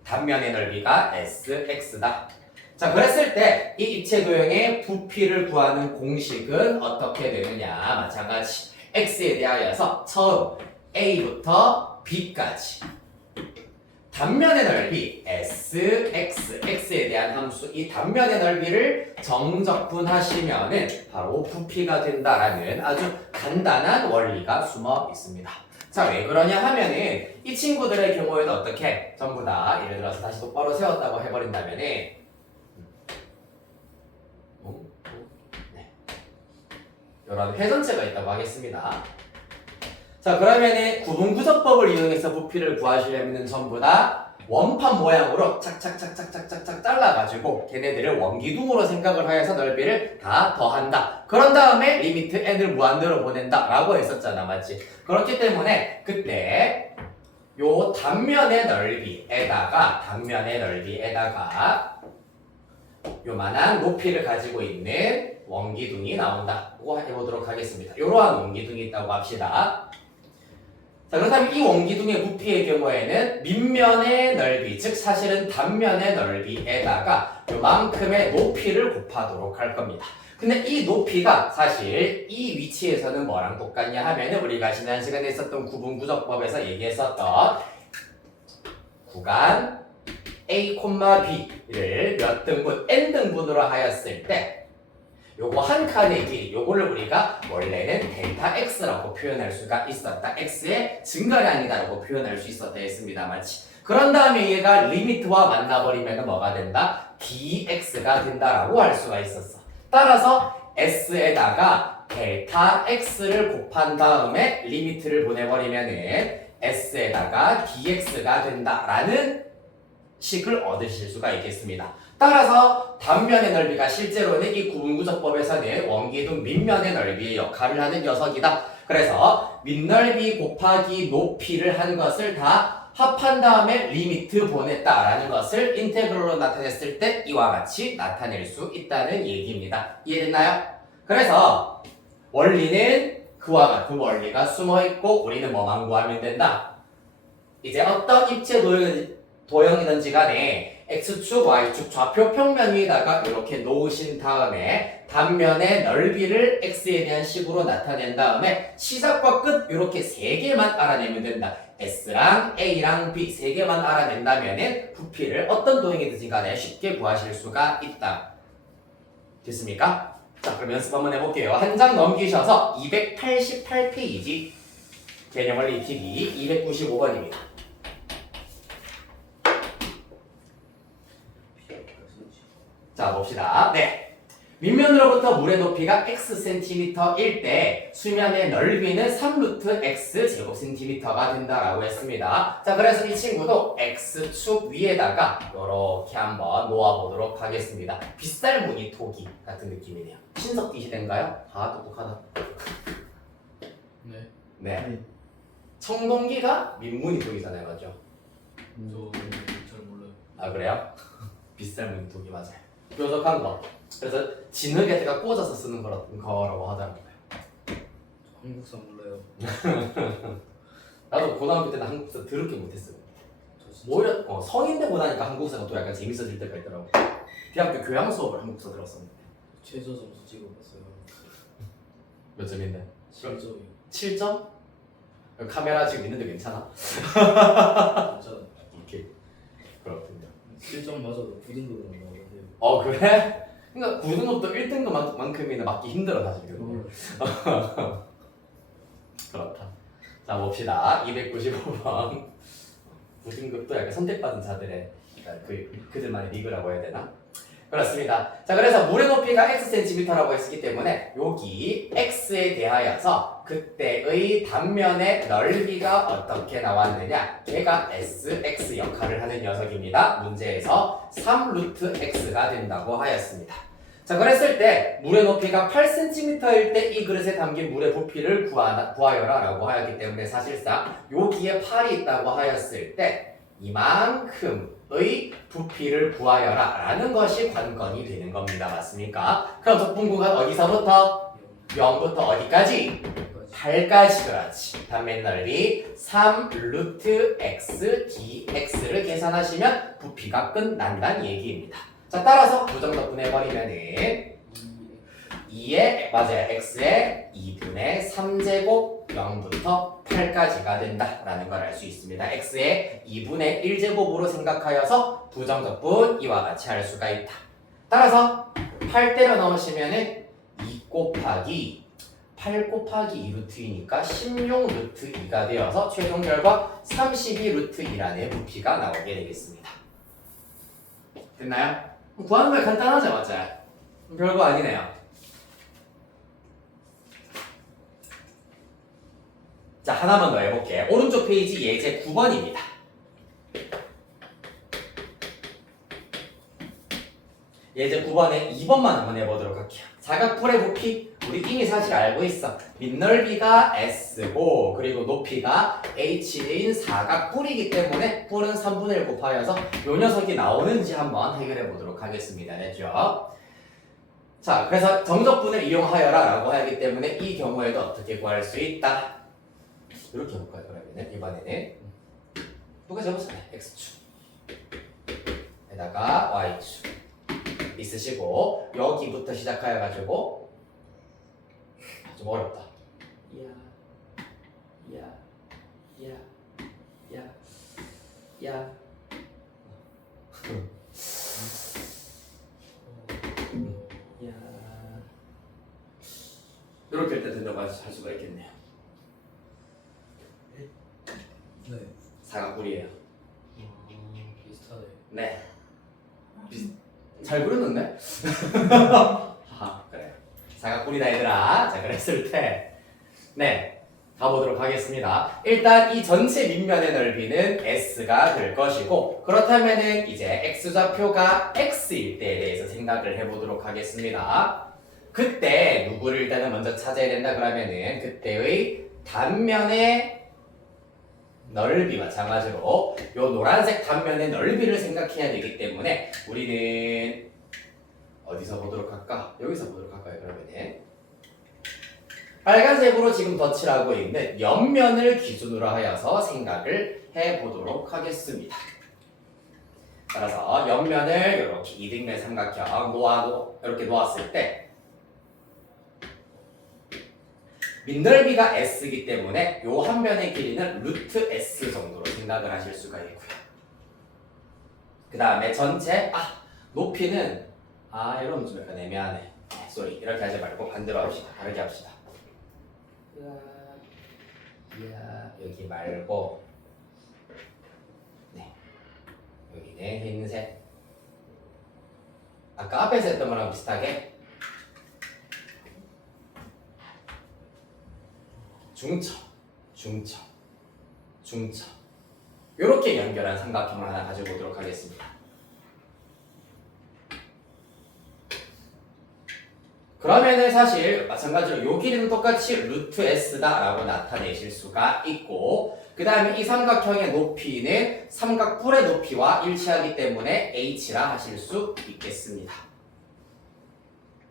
단면의 넓이가 sx다. 자, 그랬을 때 이 입체 도형의 부피를 구하는 공식은 어떻게 되느냐. 마찬가지 x에 대하여서 처음 a부터 b까지 단면의 넓이 sx, x에 대한 함수 이 단면의 넓이를 정적분하시면은 바로 부피가 된다라는 아주 간단한 원리가 숨어 있습니다. 자, 왜 그러냐 하면은 이 친구들의 경우에는 어떻게 전부 다 예를 들어서 다시 똑바로 세웠다고 해버린다면은 이런 회전체가 있다고 하겠습니다. 자, 그러면은 구분구조법을 이용해서 부피를 구하시려면 전부 다 원판 모양으로 착착착착착착착 잘라가지고 걔네들을 원기둥으로 생각을 하여서 넓이를 다 더한다. 그런 다음에 리미트 n을 무한대로 보낸다 라고 했었잖아, 맞지? 그렇기 때문에 그때 요 단면의 넓이에다가 요만한 높이를 가지고 있는 원기둥이 나온다. 그거 해보도록 하겠습니다. 요러한 원기둥이 있다고 합시다. 자, 그렇다면 이 원기둥의 부피의 경우에는 밑면의 넓이, 즉 사실은 단면의 넓이에다가 요만큼의 높이를 곱하도록 할 겁니다. 근데 이 높이가 사실 이 위치에서는 뭐랑 똑같냐 하면은 우리가 지난 시간에 있었던 구분구조법에서 얘기했었던 구간 A, B를 몇 등분, n 등분으로 하였을 때 요거 한 칸의 길이, 요거를 우리가 원래는 델타 x라고 표현할 수가 있었다. x의 증가량이다라고 표현할 수 있었다 했습니다. 맞지? 그런 다음에 얘가 리미트와 만나버리면 뭐가 된다? dx가 된다라고 할 수가 있었어. 따라서 s에다가 델타 x를 곱한 다음에 리미트를 보내버리면은 s에다가 dx가 된다라는 식을 얻으실 수가 있겠습니다. 따라서 단면의 넓이가 실제로는 이 구분구조법에서는 원기둥 밑면의 넓이의 역할을 하는 녀석이다. 그래서 밑넓이 곱하기 높이를 한 것을 다 합한 다음에 리미트 보냈다라는 것을 인테그럴로 나타냈을 때 이와 같이 나타낼 수 있다는 얘기입니다. 이해됐나요? 그래서 원리는 그와 같은 원리가 숨어있고 우리는 뭐만 구하면 된다. 이제 어떤 입체 도형이든지 간에 X축, Y축 좌표 평면 위에다가 이렇게 놓으신 다음에 단면의 넓이를 X에 대한 식으로 나타낸 다음에 시작과 끝 이렇게 세 개만 알아내면 된다. S랑 A랑 B 세 개만 알아낸다면은 부피를 어떤 도형이든지 간에 쉽게 구하실 수가 있다. 됐습니까? 자, 그럼 연습 한번 해볼게요. 한 장 넘기셔서 288페이지 개념원리 익히기 295번입니다. 자, 봅시다. 네. 밑면으로부터 물의 높이가 x cm일 때 수면의 넓이는 3루트 x 제곱 cm가 된다라고 했습니다. 자, 그래서 이 친구도 x축 위에다가 이렇게 한번 놓아보도록 하겠습니다. 빗살무늬 토기 같은 느낌이네요. 신석기 시대인가요? 아, 똑똑하다. 네. 네. 청동기가 민무늬 토기잖아요, 맞죠? 잘 몰라요. 아, 그래요? 빗살무늬 토기 맞아요. 뾰족한 거. 그래서 진흙에다가 꽂아서 쓰는 거라고 하더라고요. 한국사 몰라요. 나도 고등학교 때는 한국사 더럽게 못했어요. 저 진짜 오히려 성인 되고 나니까 한국사가 또 약간 재밌어질 때가 있더라고. 대학교 교양 수업을 한국사 들었었는데. 최저 점수 찍어봤어요. 몇 점인데? 7점이요. 7점? 카메라 지금 있는데 괜찮아? 괜찮아요. 오케이. 그렇군요. 7점 맞아도 9등급은 안 나오는데요. 그래? 그러니까 9등급도 1등급만큼이나 맞기 힘들어 사실. 그렇다. 자, 봅시다. 295번. 9등급도 약간 선택받은 자들의 그들만의 리그라고 해야 되나? 그렇습니다. 자, 그래서 물의 높이가 x cm라고 했기 때문에 여기 x에 대하여서 그때의 단면의 넓이가 어떻게 나왔느냐? 걔가 sx 역할을 하는 녀석입니다. 문제에서 3루트 x가 된다고 하였습니다. 자, 그랬을 때 물의 높이가 8cm일 때 이 그릇에 담긴 물의 부피를 구하여라 라고 하였기 때문에 사실상 여기에 8이 있다고 하였을 때 이만큼의 부피를 구하여라 라는 것이 관건이 되는 겁니다. 맞습니까? 그럼 적분구간 어디서부터? 0부터 어디까지? 8까지. 그렇지. 단면 넓이 3루트 x dx를 계산하시면 부피가 끝난다는 얘기입니다. 자, 따라서 부정덕분해버리면은 2의 맞아요. x의 2분의 3제곱 0부터 8까지가 된다라는 걸 알 수 있습니다. x의 2분의 1제곱으로 생각하여서 부정적분 이와 같이 할 수가 있다. 따라서 8 때려 넣으시면은 2 곱하기 8 곱하기 2루트이니까 16루트 2가 되어서 최종 결과 32루트 2라는 부피가 나오게 되겠습니다. 됐나요? 구하는 거 간단하죠, 맞죠? 별거 아니네요. 자, 하나만 더 해볼게. 오른쪽 페이지 예제 9번입니다. 이제 9번에 2번만 한번 해보도록 할게요. 사각뿔의 부피 우리 이미 사실 알고 있어. 밑넓이가 S고 그리고 높이가 H인 사각뿔이기 때문에 뿔은 3분의 1 곱하여서 요 녀석이 나오는지 한번 해결해 보도록 하겠습니다. 됐죠? 자, 그래서 정적분을 이용하여라 라고 하기 때문에 이 경우에도 어떻게 구할 수 있다? 이렇게 해볼까요? 그러면 이번에는 누가 적었어요? X축 에다가 Y축 있으시고 여기부터 시작하여 가지고 좀 어렵다. 야. 이렇게 할 때 된다고 할 수가 있겠네요. 네. 사각뿔이에요. 비슷하네. 네. 잘 그렸는데? 아, 그래. 사각뿔이다 얘들아. 자, 그랬을 때 네. 가보도록 하겠습니다. 일단 이 전체 밑면의 넓이는 S가 될 것이고 그렇다면은 이제 X좌표가 X일 때에 대해서 생각을 해보도록 하겠습니다. 그때 누구를 일단은 먼저 찾아야 된다 그러면은 그때의 단면의 넓이 마찬가지로 요 노란색 단면의 넓이를 생각해야 되기 때문에 우리는 어디서 보도록 할까? 여기서 보도록 할까요? 그러면은 빨간색으로 지금 덧칠하고 있는 옆면을 기준으로 하여서 생각을 해보도록 하겠습니다. 따라서 옆면을 이렇게 이등변 삼각형 이렇게 놓았을 때 밑넓이가 S이기 때문에 요 한 변의 길이는 루트 S 정도로 생각을 하실 수가 있고요. 그 다음에 전체 높이는 이러면 좀 약간 애매하네. 쏘리 이렇게 하지 말고 반대로 합시다. 다르게 합시다. 여기 말고 네 여기는 흰색 아까 앞에서 했던 거랑 비슷하게 중첩 이렇게 연결한 삼각형을 하나 가지고 오도록 하겠습니다. 그러면은 사실 마찬가지로 요 길이는 똑같이 루트 S다 라고 나타내실 수가 있고 그 다음에 이 삼각형의 높이는 삼각뿔의 높이와 일치하기 때문에 H라 하실 수 있겠습니다.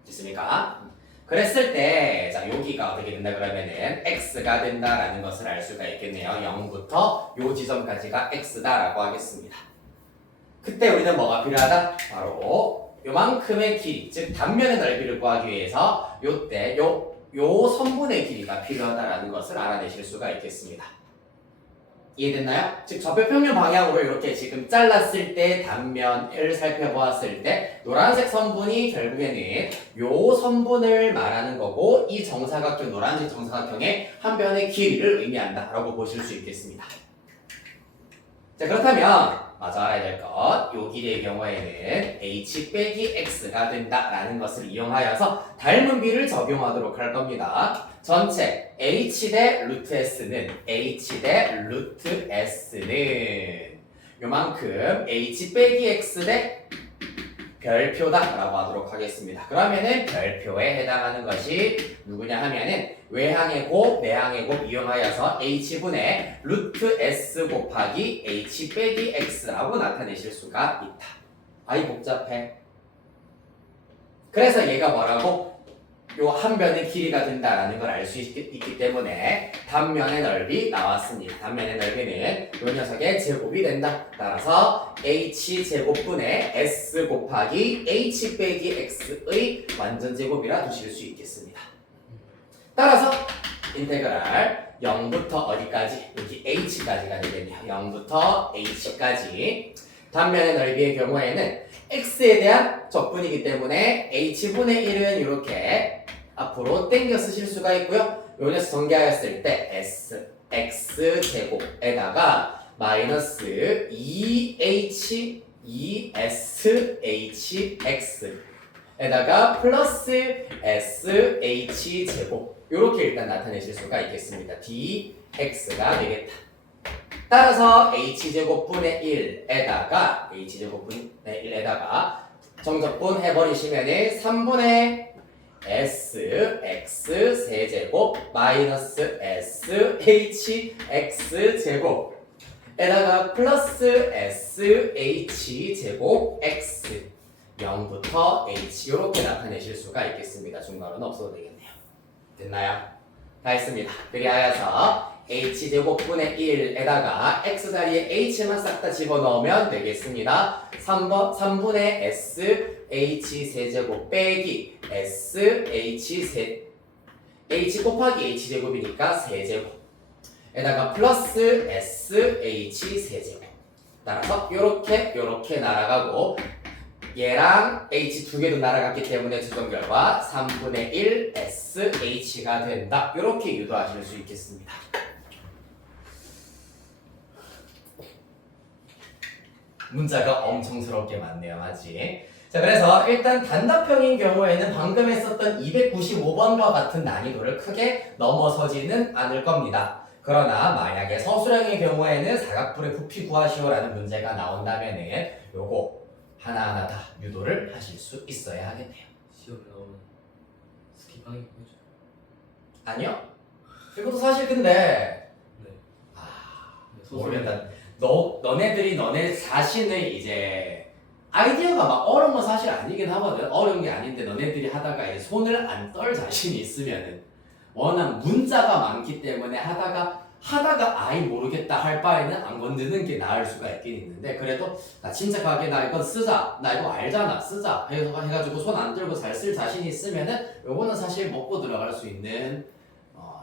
됐습니까? 그랬을 때, 자, 여기가 어떻게 된다 그러면은 X가 된다라는 것을 알 수가 있겠네요. 0부터 요 지점까지가 X다라고 하겠습니다. 그때 우리는 뭐가 필요하다? 바로 요만큼의 길이, 즉 단면의 넓이를 구하기 위해서 요때 요 선분의 길이가 필요하다라는 것을 알아내실 수가 있겠습니다. 이해됐나요? 즉 좌표평면 방향으로 이렇게 지금 잘랐을 때 단면을 살펴보았을 때 노란색 선분이 결국에는 요 선분을 말하는 거고 이 정사각형 노란색 정사각형의 한 변의 길이를 의미한다 라고 보실 수 있겠습니다. 자 그렇다면 맞아 알아야 될 것, 요 길이의 경우에는 h 빼기 x가 된다라는 것을 이용하여서 닮은 비를 적용하도록 할 겁니다. 전체 h 대 루트 s는 요만큼 h 빼기 x 대 별표다라고 하도록 하겠습니다. 그러면은 별표에 해당하는 것이 누구냐 하면은 외항의 곱, 내항의 곱 이용하여서 h분의 루트 s 곱하기 h 빼기 x라고 나타내실 수가 있다. 아이 복잡해. 그래서 얘가 뭐라고? 요 한 변의 길이가 된다라는 걸 알 수 있기 때문에 단면의 넓이 나왔습니다. 단면의 넓이는 요 녀석의 제곱이 된다. 따라서 h제곱분의 s 곱하기 h 빼기 x의 완전 제곱이라 두실 수 있겠습니다. 따라서 인테그랄 0부터 어디까지? 여기 h까지가 되겠네요. 0부터 h까지 단면의 넓이의 경우에는 x에 대한 적분이기 때문에 h분의 1은 이렇게 앞으로 땡겨 쓰실 수가 있고요. 요 녀석 전개하였을 때 x제곱에다가 마이너스 2hx에다가 플러스 sh제곱 이렇게 일단 나타내실 수가 있겠습니다. dx가 되겠다. 따라서 h제곱분의 1에다가 정적분 해버리시면은 3분의 S x 세제곱 마이너스 S h x 제곱 에다가 플러스 S h 제곱 x 0부터 h 이렇게 나타내실 수가 있겠습니다. 중괄호는 없어도 되겠네요. 됐나요? 다 했습니다. 그리하여서 h제곱분의 1에다가 x자리에 h만 싹 다 집어넣으면 되겠습니다. 3분의 s h 세제곱 빼기 s h 곱하기 h제곱이니까 세제곱 에다가 플러스 s h 세제곱 따라서 요렇게 날아가고 얘랑 h 두 개도 날아갔기 때문에 최종 결과 3분의 1 sh가 된다. 요렇게 유도하실 수 있겠습니다. 문자가 엄청스럽게 많네요. 맞지? 자, 그래서 일단 단답형인 경우에는 방금 했었던 295번과 같은 난이도를 크게 넘어서지는 않을 겁니다. 그러나 만약에 서술형의 경우에는 사각뿔의 부피 구하시오라는 문제가 나온다면은 요거 하나하나 다 유도를 하실 수 있어야 하겠네요. 시험에 나오는 스킵하기 보죠. 아니요? 이것도 사실 근데 네. 모르겠다. 너네들이 너네 자신의 이제 아이디어가 막 어려운 건 사실 아니긴 하거든. 어려운 게 아닌데 너네들이 하다가 이제 손을 안 떨 자신이 있으면은 워낙 문자가 많기 때문에 하다가 아이 모르겠다 할 바에는 안 건드는 게 나을 수가 있긴 있는데 그래도 나 침착하게 나 이거 쓰자 나 이거 알잖아 쓰자 해가지고 손 안 들고 잘 쓸 자신이 있으면은 요거는 사실 먹고 들어갈 수 있는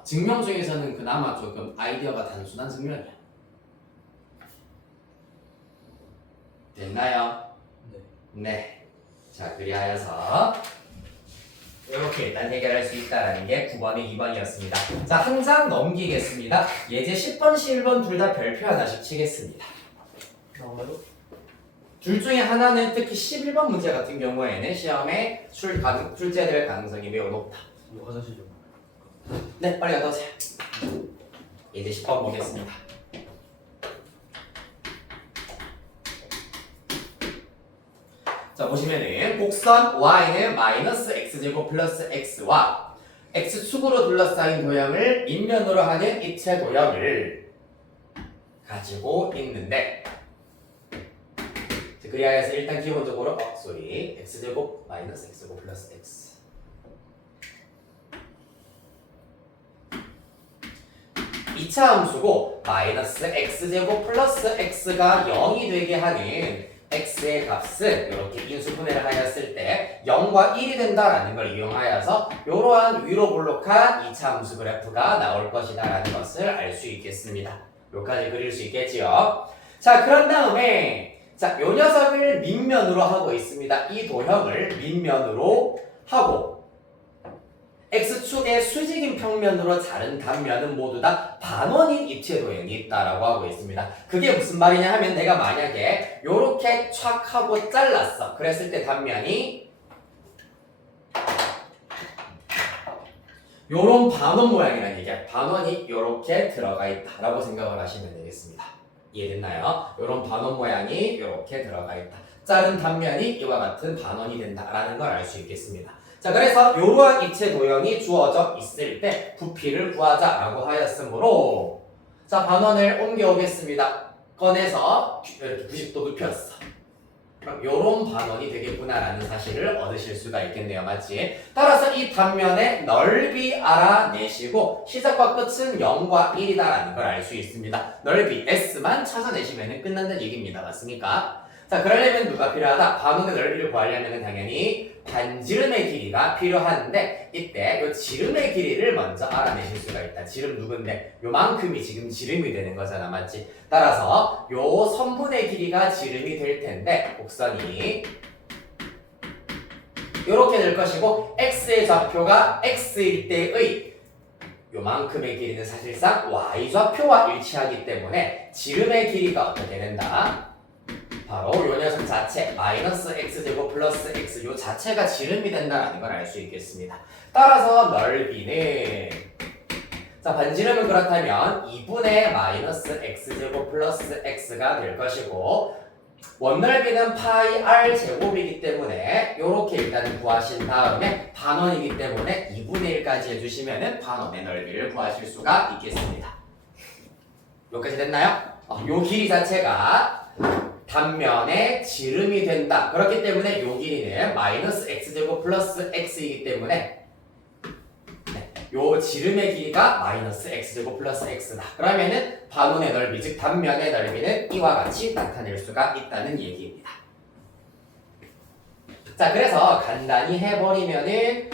증명 중에서는 그나마 조금 아이디어가 단순한 증명이야. 됐나요? 네. 네. 자, 그리하여서 이렇게 일단 해결할 수 있다라는 게 9번의 2번이었습니다. 자, 한 장 넘기겠습니다. 예제 10번, 11번 둘 다 별표 하나씩 치겠습니다. 나와요? 둘 중에 하나는 특히 11번 문제 같은 경우에는 시험에 출제될 가능성이 매우 높다. 이거 화장실 좀. 네, 빨리 갔다 오세요. 예제 10번 보겠습니다. 자, 보시면은 곡선 y는 마이너스 x제곱 플러스 x와 x축으로 둘러싸인 도형을 인면으로 하는 입체 도형을 가지고 있는데 자, 그리하여서 일단 기본적으로 x제곱 마이너스 x제곱 플러스 x 2차 함수고 마이너스 x제곱 플러스 x가 0이 되게 하는 x의 값은 이렇게 인수분해를 하였을 때 0과 1이 된다라는 걸 이용하여서 이러한 위로 볼록한 2차 함수 그래프가 나올 것이다 라는 것을 알 수 있겠습니다. 여기까지 그릴 수 있겠지요. 자, 그런 다음에 자, 요 녀석을 밑면으로 하고 있습니다. 이 도형을 밑면으로 하고 x축의 수직인 평면으로 자른 단면은 모두 다 반원인 입체 도형이 있다라고 하고 있습니다. 그게 무슨 말이냐 하면 내가 만약에 요렇게 촥 하고 잘랐어. 그랬을 때 단면이 요런 반원 모양이라는 얘기야. 반원이 요렇게 들어가 있다라고 생각을 하시면 되겠습니다. 이해됐나요? 요런 반원 모양이 요렇게 들어가 있다. 자른 단면이 이와 같은 반원이 된다라는 걸 알 수 있겠습니다. 자, 그래서 이러한 입체 도형이 주어져 있을 때 부피를 구하자라고 하였으므로 자, 반원을 옮겨오겠습니다. 꺼내서 이렇게 90도 눕혔어. 그럼 이런 반원이 되겠구나라는 사실을 얻으실 수가 있겠네요. 맞지? 따라서 이 단면의 넓이 알아내시고 시작과 끝은 0과 1이다라는 걸 알 수 있습니다. 넓이 S만 찾아내시면 끝난다는 얘기입니다. 맞습니까? 자, 그러려면 누가 필요하다? 반원의 넓이를 구하려면 당연히 반지름의 길이가 필요한데 이때 요 지름의 길이를 먼저 알아내실 수가 있다. 지름 누군데? 요만큼이 지금 지름이 되는 거잖아. 맞지? 따라서 요 선분의 길이가 지름이 될 텐데 곡선이 요렇게 될 것이고 x의 좌표가 x일 때의 요만큼의 길이는 사실상 y좌표와 일치하기 때문에 지름의 길이가 어떻게 된다? 바로 요 녀석 자체 마이너스 x제곱 플러스 x 요 자체가 지름이 된다는 걸 알 수 있겠습니다. 따라서 넓이는 자, 반지름은 그렇다면 2분의 마이너스 x제곱 플러스 x가 될 것이고 원넓이는 파이 r 제곱이기 때문에 요렇게 일단은 구하신 다음에 반원이기 때문에 2분의 1까지 해주시면은 반원의 넓이를 구하실 수가 있겠습니다. 여기까지 됐나요? 요 길이 자체가 단면에 지름이 된다. 그렇기 때문에 요 길이는 마이너스 x제곱 플러스 x이기 때문에 요 지름의 길이가 마이너스 x제곱 플러스 x다. 그러면은 반원의 넓이, 즉 단면의 넓이는 이와 같이 나타낼 수가 있다는 얘기입니다. 자, 그래서 간단히 해버리면은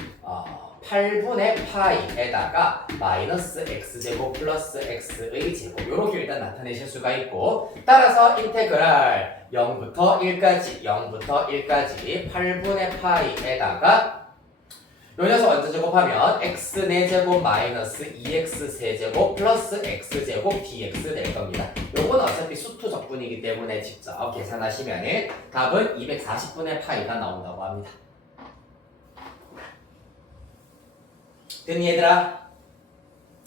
8분의 파이에다가 마이너스 x제곱 플러스 x의 제곱 요렇게 일단 나타내실 수가 있고, 따라서 인테그랄 0부터 1까지 8분의 파이에다가 요 녀석 완전 제곱하면 x 4제곱 마이너스 2x 세제곱 플러스 x제곱 dx 될 겁니다. 요건 어차피 수투 적분이기 때문에 직접 계산하시면 답은 240분의 파이가 나온다고 합니다. 됐니 얘들아?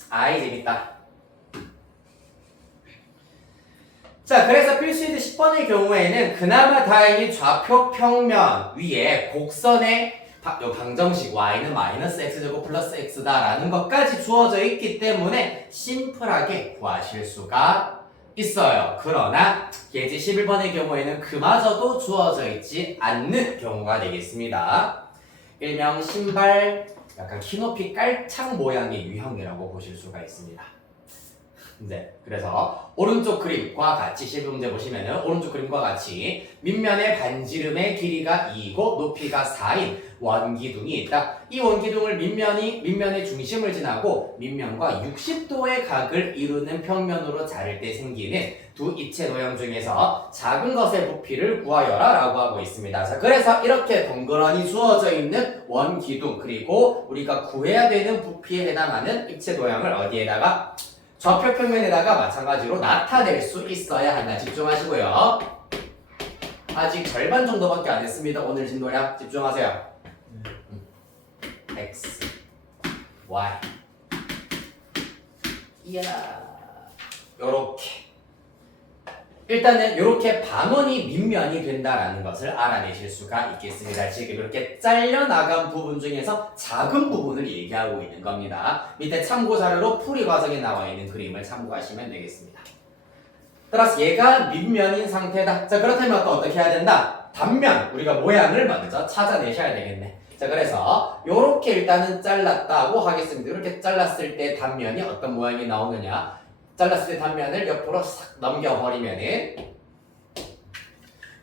아이 재밌다. 자, 그래서 필수이드 10번의 경우에는 그나마 다행히 좌표 평면 위에 곡선의 요 방정식 y는 마이너스 x제곱 플러스 x다라는 것까지 주어져 있기 때문에 심플하게 구하실 수가 있어요. 그러나 예제 11번의 경우에는 그마저도 주어져 있지 않는 경우가 되겠습니다. 일명 신발 약간 키높이 깔창 모양의 유형이라고 보실 수가 있습니다. 네, 그래서 오른쪽 그림과 같이 실비 문제 보시면은 오른쪽 그림과 같이 밑면의 반지름의 길이가 2이고 높이가 4인 원기둥이 있다. 이 원기둥을 밑면의 중심을 지나고 밑면과 60도의 각을 이루는 평면으로 자를 때 생기는 두 입체 도형 중에서 작은 것의 부피를 구하여라 라고 하고 있습니다. 자, 그래서 이렇게 덩그러니 주어져 있는 원기둥 그리고 우리가 구해야 되는 부피에 해당하는 입체 도형을 어디에다가 좌표 평면에다가 마찬가지로 나타낼 수 있어야 한다. 집중하시고요. 아직 절반 정도밖에 안 했습니다. 오늘 진도량 집중하세요. X, Y. 이야. 요렇게. 일단은 이렇게 반원이 밑면이 된다라는 것을 알아내실 수가 있겠습니다. 지금 이렇게 잘려나간 부분 중에서 작은 부분을 얘기하고 있는 겁니다. 밑에 참고 자료로 풀이 과정에 나와 있는 그림을 참고하시면 되겠습니다. 따라서 얘가 밑면인 상태다. 자, 그렇다면 또 어떻게 해야 된다? 단면, 우리가 모양을 먼저 찾아내셔야 되겠네. 자, 그래서 이렇게 일단은 잘랐다고 하겠습니다. 이렇게 잘랐을 때 단면이 어떤 모양이 나오느냐? 잘랐을 때 단면을 옆으로 싹 넘겨버리면은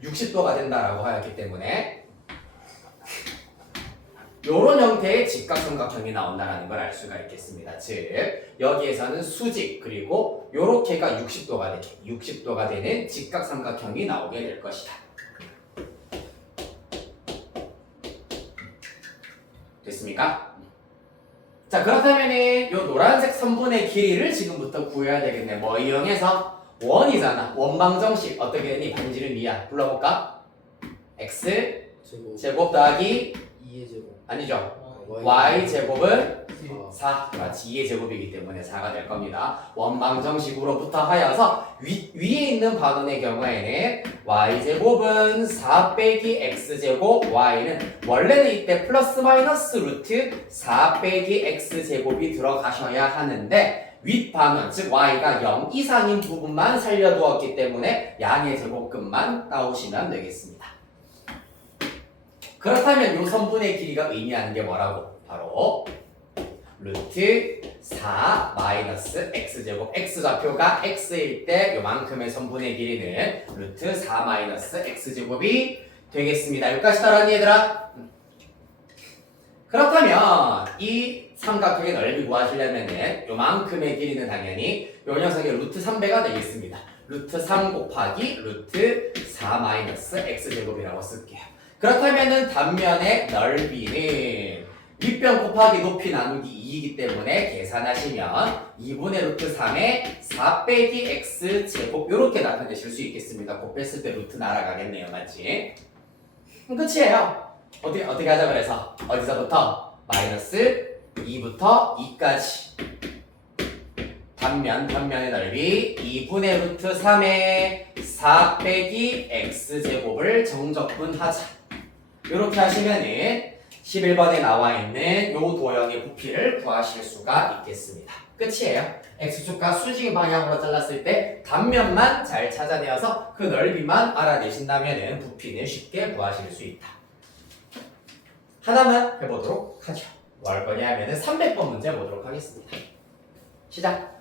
60도가 된다라고 하였기 때문에 이런 형태의 직각삼각형이 나온다는 걸 알 수가 있겠습니다. 즉 여기에서는 수직 그리고 요렇게가 60도가 되는 직각삼각형이 나오게 될 것이다. 됐습니까? 자, 그렇다면은 요 노란색 선분의 길이를 지금부터 구해야 되겠네. 뭐 이용해서? 원이잖아. 원방정식 어떻게 되니? 반지름 2야. 불러볼까? x 제곱 더하기 2의 제곱. 아니죠. y 제곱은 4. 그렇지. 2의 제곱이기 때문에 4가 될 겁니다. 원방정식으로부터 하여서 위에 있는 반원의 경우에는 y제곱은 4 빼기 x제곱, y는 원래는 이때 플러스 마이너스 루트 4 빼기 x제곱이 들어가셔야 하는데 윗반원, 즉 y가 0 이상인 부분만 살려두었기 때문에 양의 제곱근만 따오시면 되겠습니다. 그렇다면 이 선분의 길이가 의미하는 게 뭐라고? 바로 루트 4 마이너스 x제곱, x좌표가 x일 때 요만큼의 선분의 길이는 루트 4 마이너스 x제곱이 되겠습니다. 여기까지 따라왔니 얘들아? 그렇다면 이 삼각형의 넓이 구하시려면은 요만큼의 길이는 당연히 요 녀석의 루트 3배가 되겠습니다. 루트 3 곱하기 루트 4 마이너스 x제곱이라고 쓸게요. 그렇다면은 단면의 넓이는 윗변 곱하기 높이 나누기 2이기 때문에 계산하시면 2분의 루트 3에 4 빼기 x 제곱 이렇게 나타내실 수 있겠습니다. 곱했을 때 루트 날아가겠네요. 맞지? 끝이에요. 어떻게 하자 그래서 어디서부터? 마이너스 2부터 2까지 단면의 넓이 2분의 루트 3의 4 빼기 x제곱을 정적분하자. 이렇게 하시면은 11번에 나와 있는 요 도형의 부피를 구하실 수가 있겠습니다. 끝이에요. x축과 수직 방향으로 잘랐을 때 단면만 잘 찾아내어서 그 넓이만 알아내신다면 부피는 쉽게 구하실 수 있다. 하나만 해보도록 하죠. 뭐 할 거냐 하면은 300번 문제 보도록 하겠습니다. 시작!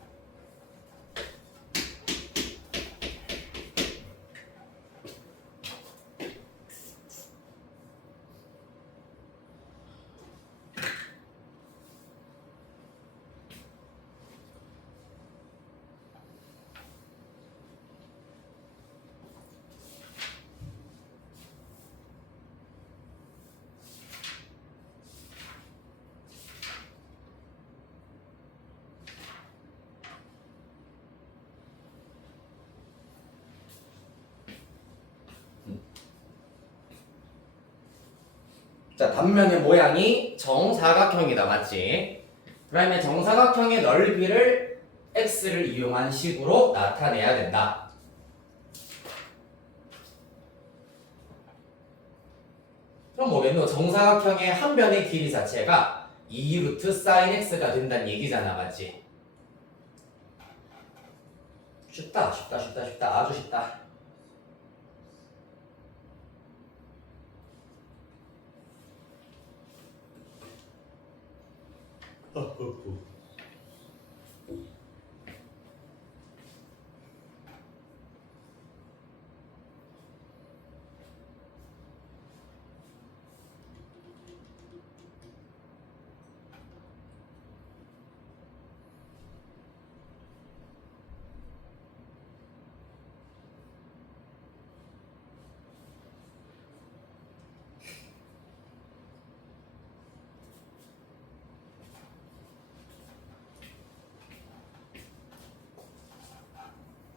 자, 단면의 모양이 정사각형이다, 맞지? 그러면 정사각형의 넓이를 x를 이용한 식으로 나타내야 된다. 그럼 뭐겠노? 정사각형의 한 변의 길이 자체가 2루트 sin x가 된다는 얘기잖아, 맞지? 쉽다, 아주 쉽다.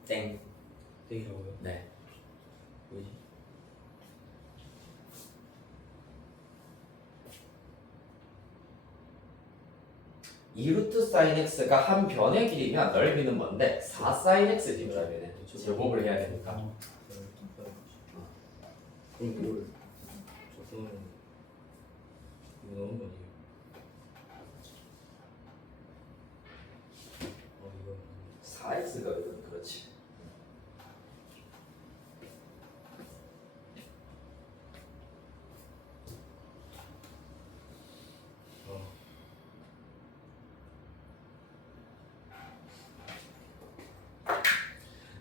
땡. 땡이라고요? 네. 뭐지? 이 루트 sin x가 한 변의 길이면 넓이는 뭔데? 4 sin x지 그러면은 제곱을 해야 되니까. 그럼 뭘? 저거는 이거 넣은 거 아니에요? 이거 4x가 그렇지.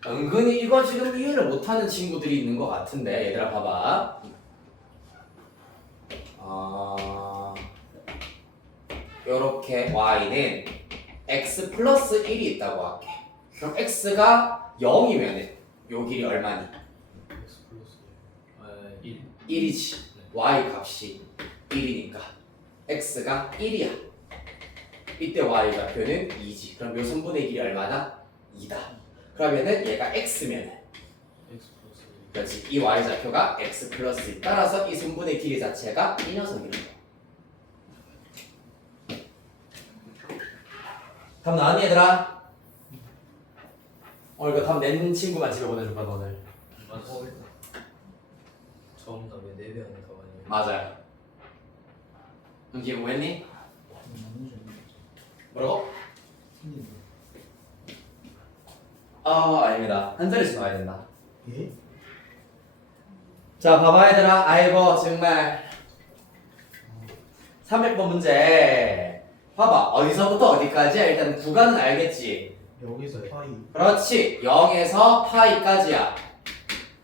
은근히 이거 지금 이해를 못하는 친구들이 있는 것 같은데 얘들아 봐봐. 요렇게 y는 x 플러스 1이 있다고 할게. 그럼 x가 0이면은 요 길이 얼마니? X 플러스 1 1이지. y 값이 1이니까 x가 1이야. 이때 y 좌표는 2지. 그럼 요 선분의 길이 얼마나? 2다. 그러면은 얘가 x면은 X 플러스 1 그렇지. 이 y 좌표가 x 플러스 2. 따라서 이 선분의 길이 자체가 이 녀석이는 거야. 답 나왔니 얘들아? 이거 답 낸 친구만 집에 보내줄 거야 오늘. 맞아. 처음 답에 4배 하는 답 아니에요? 맞아요. 기회 뭐 했니? 뭐라고? 아닙니다. 한 자리씩 나와야 된다. 예? 자, 봐봐 얘들아. 아이고 정말 300번 문제. 봐봐. 어디서부터 어디까지야? 일단 구간은 알겠지? 여기서 파이 그렇지. 0에서 파이까지야.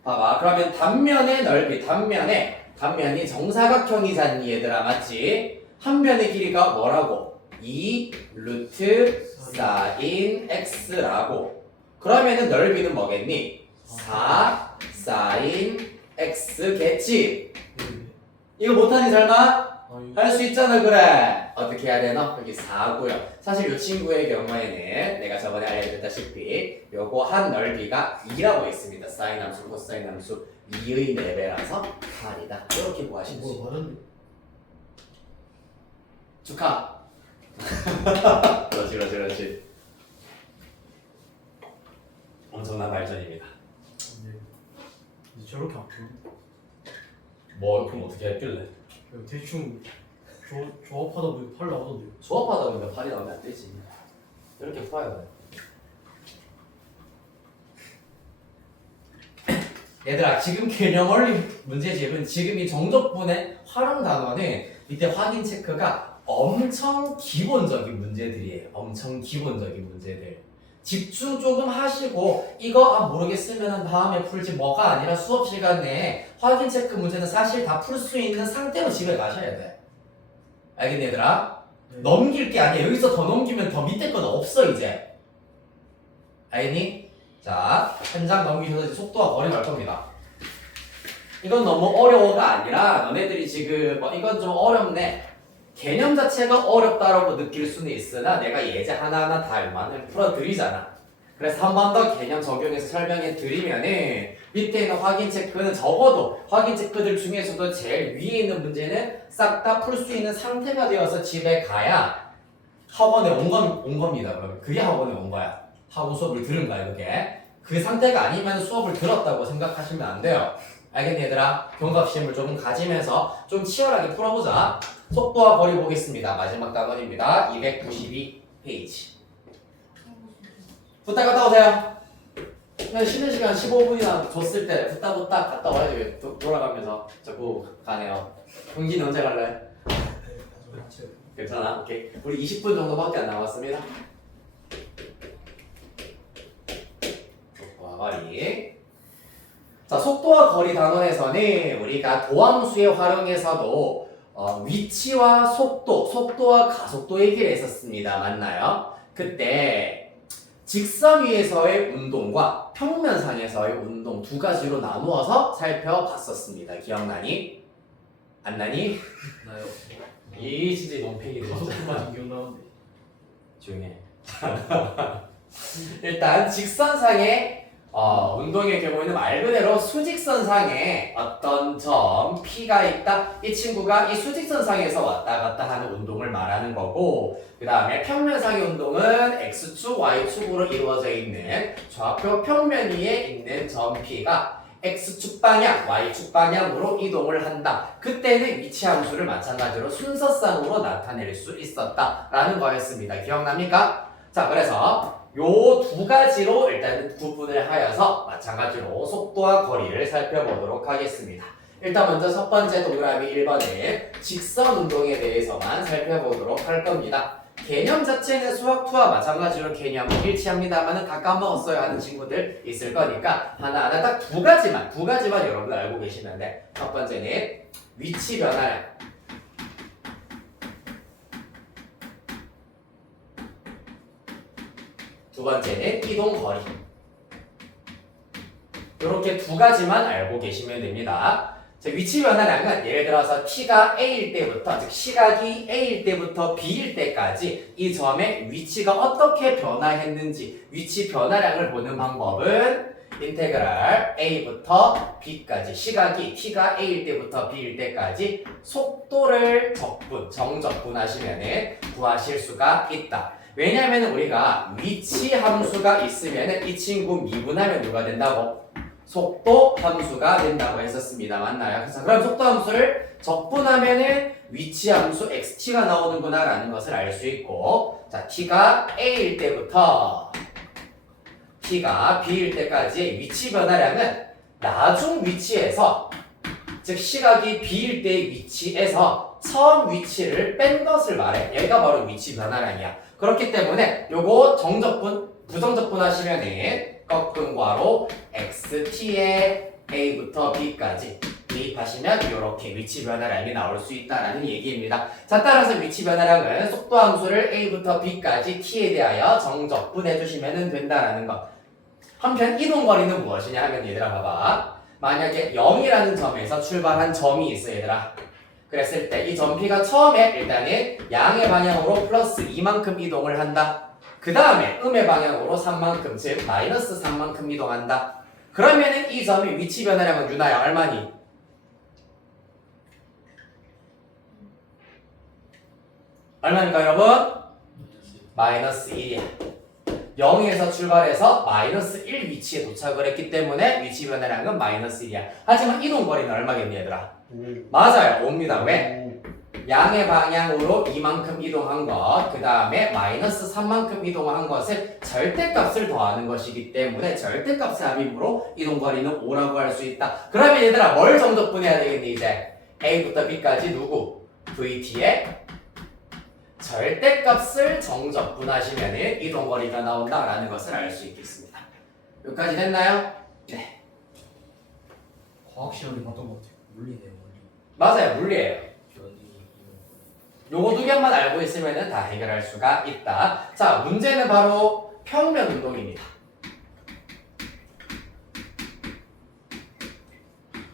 봐봐. 그러면 단면의 넓이, 단면이 정사각형이잖니 얘들아. 맞지? 한 변의 길이가 뭐라고? 2 루트 sin x라고. 그러면은 넓이는 뭐겠니? 4 sin x겠지? 이거 못하니 설마? 할 수 있잖아. 그래. 어떻게 해야 되나? 여기 4고요. 사실 이 친구의 경우에는 내가 저번에 알려드렸다시피 요거 한 넓이가 2라고 있습니다. 사인 함수, 코사인 함수 2의 4배라서 8이다. 이렇게 구하시면 돼요. 뭐 많은데 축하. 그렇지. 엄청난 발전입니다. 네. 이제 저렇게 안 돼. 뭐 그럼 어떻게 했길래? 대충 조합하다 보니 팔 나오던데요. 조합하다 보니까 팔이 나오면 안 되지. 이렇게 풀어야 돼. 얘들아 지금 개념 원리 문제집은 지금 이 정적분의 활용 단원은 이때 확인 체크가 엄청 기본적인 문제들이에요. 엄청 기본적인 문제들. 집중 조금 하시고 이거 모르겠으면 다음에 풀지 뭐가 아니라 수업 시간 내에 확인 체크 문제는 사실 다 풀 수 있는 상태로 집에 가셔야 돼. 알겠니 얘들아? 네. 넘길 게 아니야. 여기서 더 넘기면 더 밑에 건 없어 이제. 알겠니? 자, 한 장 넘기셔서 이제 속도와 거리 갈 겁니다. 이건 너무 어려워가 아니라 너네들이 지금 이건 좀 어렵네. 개념 자체가 어렵다라고 느낄 수는 있으나 내가 예제 하나하나 다 얼마나 풀어드리잖아. 그래서 한 번 더 개념 적용해서 설명해 드리면은 밑에 있는 확인 체크는 적어도 확인 체크들 중에서도 제일 위에 있는 문제는 싹 다 풀 수 있는 상태가 되어서 집에 가야 학원에 온 겁니다. 그러면 그게 학원에 온 거야. 하고 수업을 들은 거야 그게. 그 상태가 아니면 수업을 들었다고 생각하시면 안 돼요. 알겠니 얘들아? 경각심을 조금 가지면서 좀 치열하게 풀어보자. 속도와 거리 보겠습니다. 마지막 단원입니다. 292페이지. 부탁 갔다 오세요. 그냥 쉬는 시간 15분이나 줬을 때 부탁 갔다 와야지. 왜 돌아가면서 자꾸 가네요. 흥기는 언제 갈래? 나중에 같이 해요. 괜찮아? 오케이. 우리 20분 정도밖에 안 남았습니다. 속도와 거리. 자, 속도와 거리 단원에서는 우리가 도함수의 활용에서도 위치와 속도와 가속도 얘기를 했었습니다. 맞나요? 그때 직선 위에서의 운동과 평면상에서의 운동 두 가지로 나누어서 살펴봤었습니다. 기억나니? 안 나니? 나요. 이 진짜 논팽이들 다섯 진짜. 분까지 기억나는데. 조용해. 일단 직선상의 운동의 경우에는 말 그대로 수직선상에 어떤 점 P가 있다. 이 친구가 이 수직선상에서 왔다 갔다 하는 운동을 말하는 거고, 그 다음에 평면상의 운동은 X축, Y축으로 이루어져 있는 좌표 평면 위에 있는 점 P가 X축 방향, Y축 방향으로 이동을 한다. 그때는 위치 함수를 마찬가지로 순서상으로 나타낼 수 있었다라는 거였습니다. 기억납니까? 자, 그래서 요 두 가지로 일단은 구분을 하여서 마찬가지로 속도와 거리를 살펴보도록 하겠습니다. 일단 먼저 첫 번째 동그라미 1번의 직선 운동에 대해서만 살펴보도록 할 겁니다. 개념 자체는 수학2와 마찬가지로 개념은 일치합니다만은 다 까먹었어요 하는 친구들 있을 거니까 하나하나 딱 두 가지만 여러분들 알고 계시면 돼. 첫 번째는 위치 변화량. 두 번째는 이동 거리. 이렇게 두 가지만 알고 계시면 됩니다. 자, 위치 변화량은 예를 들어서 t가 a일 때부터, 즉 시각이 a일 때부터 b일 때까지 이 점의 위치가 어떻게 변화했는지 위치 변화량을 보는 방법은 인테그랄 a부터 b까지, 시각이 t가 a일 때부터 b일 때까지 속도를 정적분하시면 구하실 수가 있다. 왜냐하면 우리가 위치 함수가 있으면 이 친구 미분하면 누가 된다고? 속도 함수가 된다고 했었습니다. 맞나요? 그래서 그럼 속도 함수를 적분하면은 위치 함수 xt가 나오는구나 라는 것을 알 수 있고, 자, t가 a일 때부터 t가 b일 때까지의 위치 변화량은 나중 위치에서, 즉 시각이 b일 때의 위치에서 처음 위치를 뺀 것을 말해. 얘가 바로 위치 변화량이야. 그렇기 때문에 요거 부정적분 하시면은 꺾은 괄호 xt의 a부터 b까지 대입하시면 이렇게 위치 변화량이 나올 수 있다라는 얘기입니다. 자, 따라서 위치 변화량은 속도 함수를 a부터 b까지 t에 대하여 정적분해 주시면 된다라는 것. 한편 이동거리는 무엇이냐 하면 얘들아 봐봐. 만약에 0이라는 점에서 출발한 점이 있어 얘들아. 그랬을 때 이 점 P가 처음에 일단은 양의 방향으로 플러스 2만큼 이동을 한다. 그 다음에 음의 방향으로 3만큼, 즉 마이너스 3만큼 이동한다. 그러면은 이 점의 위치 변화량은 유나야 얼마니? 얼마입니까 여러분? 마이너스 1이야. 0에서 출발해서 마이너스 1 위치에 도착을 했기 때문에 위치 변화량은 마이너스 1이야. 하지만 이동 거리는 얼마겠니 얘들아? 맞아요. 5입니다. 왜? 양의 방향으로 이만큼 이동한 것, 그 다음에 마이너스 3만큼 이동한 것을 절대값을 더하는 것이기 때문에 절대값의 합임으로 이동거리는 5라고 할 수 있다. 그러면 얘들아 뭘 정적분해야 되겠니 이제? A부터 B까지 누구? VT의 절대값을 정적분하시면 이동거리가 나온다라는 것을 알 수 있겠습니다. 여기까지 됐나요? 네. 과학 시간에 봤던 것 같아요. 물리네요, 물리. 맞아요. 물리예요. 변이, 요거 두 개만 알고 있으면 다 해결할 수가 있다. 자, 문제는 바로 평면 운동입니다.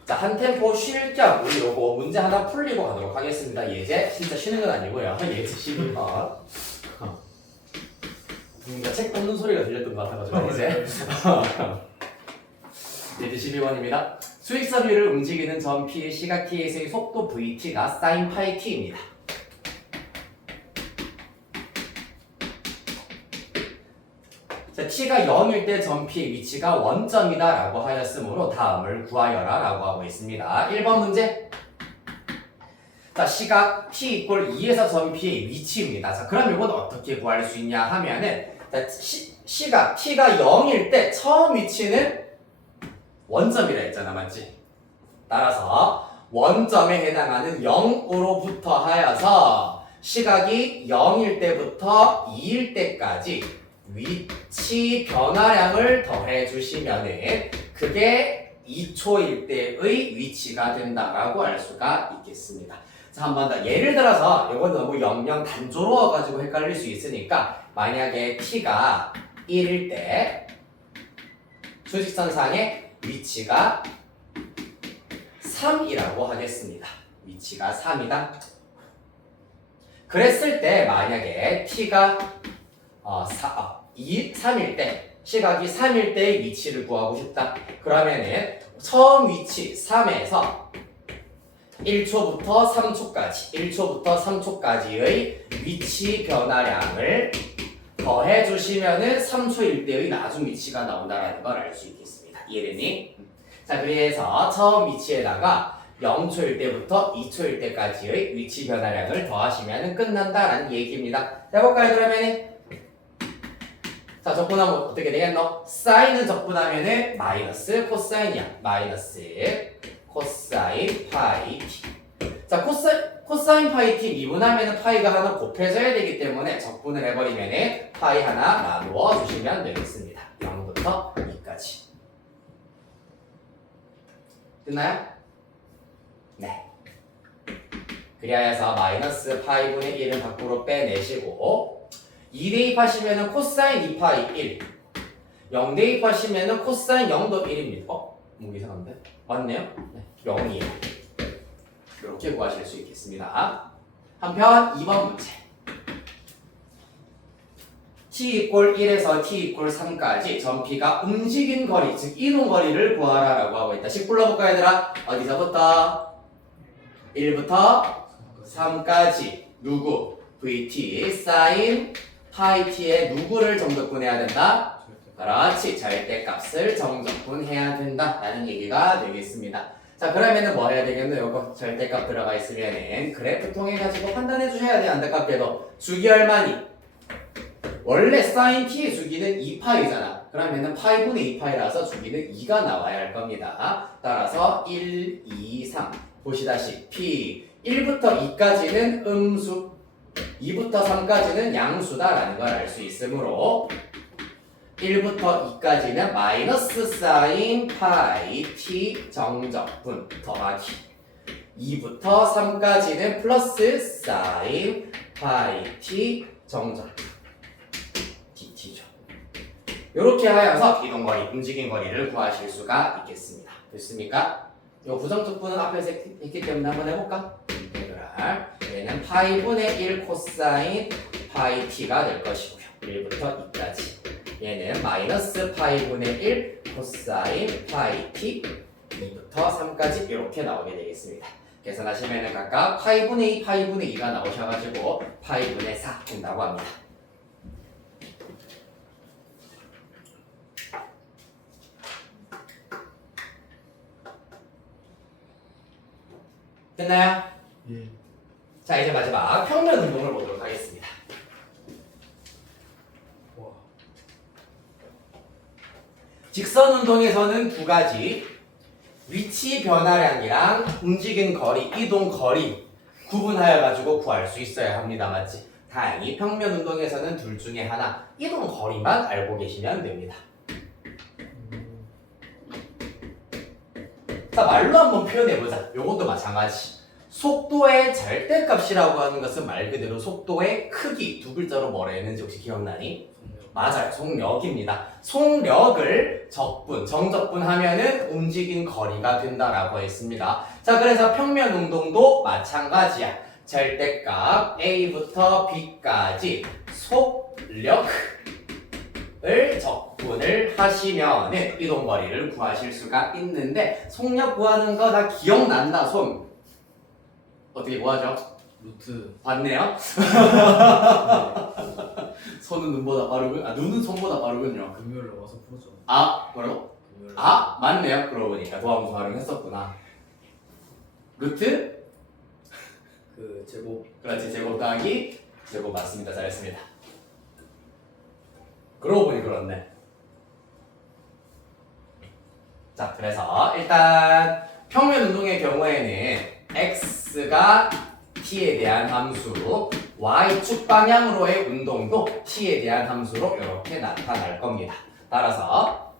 자, 한 템포 쉴 겸 우리 요거 문제 하나 풀리고 가도록 하겠습니다. 예제 진짜 쉬는 건 아니고요. 예제 12번. 뭔가 책 뽑는 소리가 들렸던 것 같아가지고 이제 예제 12번입니다. 수익섭유를 움직이는 점 P의 시각 T에서의 속도 VT가 sin 파이 T입니다. 자, T가 0일 때 점 P의 위치가 원점이다 라고 하였으므로 다음을 구하여라 라고 하고 있습니다. 1번 문제. 자, 시각 T 이꼴 2에서 점 P의 위치입니다. 자, 그럼 이건 어떻게 구할 수 있냐 하면은 자, 시각 T가 0일 때 처음 위치는 원점이라 했잖아, 맞지? 따라서 원점에 해당하는 0으로부터 하여서 시각이 0일 때부터 2일 때까지 위치 변화량을 더해 주시면은 그게 2초일 때의 위치가 된다라고 알 수가 있겠습니다. 자, 한 번 더 예를 들어서 이건 너무 영영 단조로워가지고 헷갈릴 수 있으니까 만약에 t가 1일 때 수직선상의 위치가 3이라고 하겠습니다. 위치가 3이다. 그랬을 때 만약에 t가 3일 때 시각이 3일 때의 위치를 구하고 싶다. 그러면은 처음 위치 3에서 1초부터 3초까지의 위치 변화량을 더해 주시면은 3초일 때의 나중 위치가 나온다는 걸 알 수 있겠습니다. 이해되니? 자, 그래서 처음 위치에다가 0초일 때부터 2초일 때까지의 위치 변화량을 더하시면 끝난다라는 얘기입니다. 해볼까요, 그러면? 자, 적분하면 어떻게 되겠노? 사인은 적분하면은 마이너스 코사인이야. 마이너스 코사인 파이 t. 자, 코사인 파이 t 미분하면은 파이가 하나 곱해져야 되기 때문에 적분을 해버리면은 파이 하나 나누어 주시면 되겠습니다. 0부터 2까지. 됐나요? 네. 그리하여서 마이너스 파이분의 1은 밖으로 빼내시고 2 대입하시면은 코사인 2파이 1 0 대입하시면은 코사인 0도 1입니다. 뭐 이상한데? 맞네요? 네, 0이에요. 이렇게 구하실 수 있겠습니다. 한편 2번 문제 t 이꼴 1에서 t 이꼴 3까지 점 P가 움직인 거리, 즉 이동 거리를 구하라 라고 하고 있다. 식 불러볼까 얘들아? 어디서부터? 1부터 3까지 누구? VT sin 파이 t의 누구를 정적분해야 된다? 그렇지, 절대값을 정적분해야 된다라는 얘기가 되겠습니다. 자, 그러면은 뭐 해야 되겠노? 요거 절대값 들어가 있으면은 그래프 통해 가지고 판단해 주셔야 돼요. 안타깝게도 주기 얼마니? 원래 sin t의 주기는 2파이잖아. 그러면은 파이분의 2파이라서 주기는 2가 나와야 할 겁니다. 따라서 1, 2, 3 보시다시피 1부터 2까지는 음수, 2부터 3까지는 양수다라는 걸 알 수 있으므로 1부터 2까지는 마이너스 사인 파이 t 정적분 더하기 2부터 3까지는 플러스 사인 파이 t 정적분 dt죠. 이렇게 하여서 이동거리, 움직인 거리를 구하실 수가 있겠습니다. 됐습니까? 이 부정적분은 앞에서 했기 때문에 한번 해볼까? 인테그랄 얘는 파이분의 1 코사인 파이 t가 될 것이고요. 1부터 2까지 얘는 마이너스 파이분의 1 코사인 파이 t 2부터 3까지 이렇게 나오게 되겠습니다. 계산하시면 각각 파이분의 2, 파이분의 2가 나오셔가지고 파이분의 4 된다고 합니다. 됐나요? 예. 자 이제 마지막 평면 운동을 보도록 하겠습니다. 와. 직선 운동에서는 두 가지 위치 변화량이랑 움직인 거리, 이동 거리 구분하여 가지고 구할 수 있어야 합니다. 맞지? 다행히 평면 운동에서는 둘 중에 하나 이동 거리만 알고 계시면 됩니다. 자 말로 한번 표현해보자. 요것도 마찬가지. 속도의 절대값이라고 하는 것은 말 그대로 속도의 크기 두 글자로 뭐라 했는지 혹시 기억나니? 맞아요. 속력입니다. 속력을 적분, 정적분하면은 움직인 거리가 된다라고 했습니다. 자, 그래서 평면 운동도 마찬가지야. 절대값 A부터 B까지 속력을 적분을 하시면은 이동 거리를 구하실 수가 있는데 속력 구하는 거 다 기억난다 손. 어떻게 구하죠? 루트. 봤네요. 손은 눈보다 빠르군. 눈은 손보다 빠르군요. 금요일에 와서 풀었죠. 뭐라고? 금요일에. 맞네요. 그러고 보니까 도함수 활용했었구나. 루트? 그 제곱. 그렇지. 제곱 더하기 제곱 맞습니다. 잘했습니다. 그러고 보니 그렇네. 자, 그래서 일단 평면 운동의 경우에는 x가 t에 대한 함수, y축 방향으로의 운동도 t에 대한 함수로 이렇게 나타날 겁니다. 따라서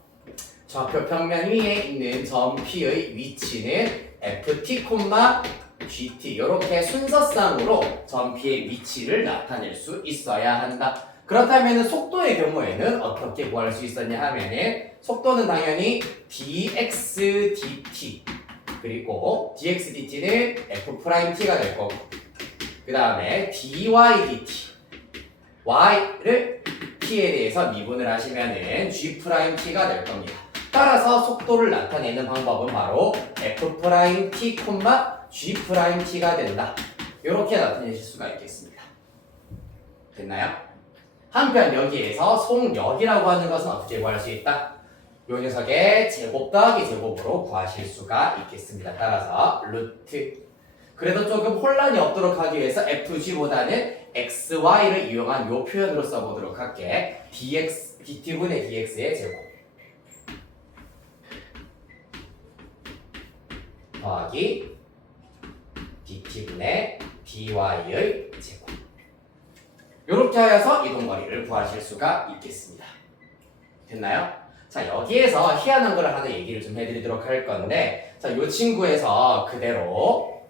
좌표 평면 위에 있는 점 P의 위치는 ft, gt 이렇게 순서상으로 점 P의 위치를 나타낼 수 있어야 한다. 그렇다면 속도의 경우에는 어떻게 구할 수 있었냐 하면은 속도는 당연히 dx dt 그리고 dx dt는 f't가 될 거고 그 다음에 dy dt y를 t에 대해서 미분을 하시면은 g't가 될 겁니다. 따라서 속도를 나타내는 방법은 바로 f't, g't가 된다. 이렇게 나타내실 수가 있겠습니다. 됐나요? 한편 여기에서 속력이라고 하는 것은 어떻게 구할 수 있다? 요 녀석의 제곱 더하기 제곱으로 구하실 수가 있겠습니다. 따라서 루트. 그래도 조금 혼란이 없도록 하기 위해서 fg보다는 xy를 이용한 요 표현으로 써보도록 할게. dx, dt분의 dx의 제곱 더하기 dt분의 dy의 제곱. 이렇게 하여서 이동거리를 구하실 수가 있겠습니다. 됐나요? 자, 여기에서 희한한 걸 하나 얘기를 좀 해드리도록 할 건데, 자, 이 친구에서 그대로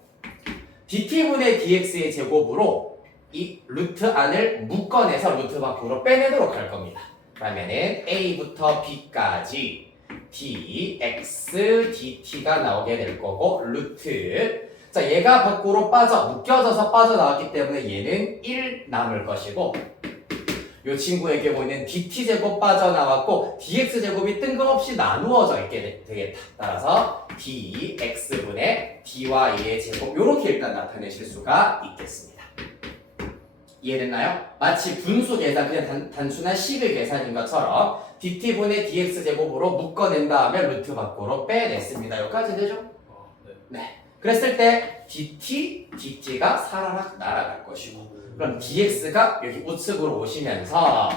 dt분의 dx의 제곱으로 이 루트 안을 묶어내서 루트 밖으로 빼내도록 할 겁니다. 그러면은 a부터 b까지 dx dt가 나오게 될 거고, 루트. 자, 얘가 밖으로 묶여져서 빠져나왔기 때문에 얘는 1 남을 것이고, 이 친구의 경우는 dt제곱 빠져나왔고 dx제곱이 뜬금없이 나누어져 있게 되겠다. 따라서 dx분의 dy의 제곱 이렇게 일단 나타내실 수가 있겠습니다. 이해됐나요? 마치 분수 계산, 그냥 단순한 식의 계산인 것처럼 dt분의 dx제곱으로 묶어낸 다음에 루트 밖으로 빼냈습니다. 여기까지 되죠? 네. 그랬을 때 dt가 사라락 날아갈 것이고 그럼 dx가 여기 우측으로 오시면서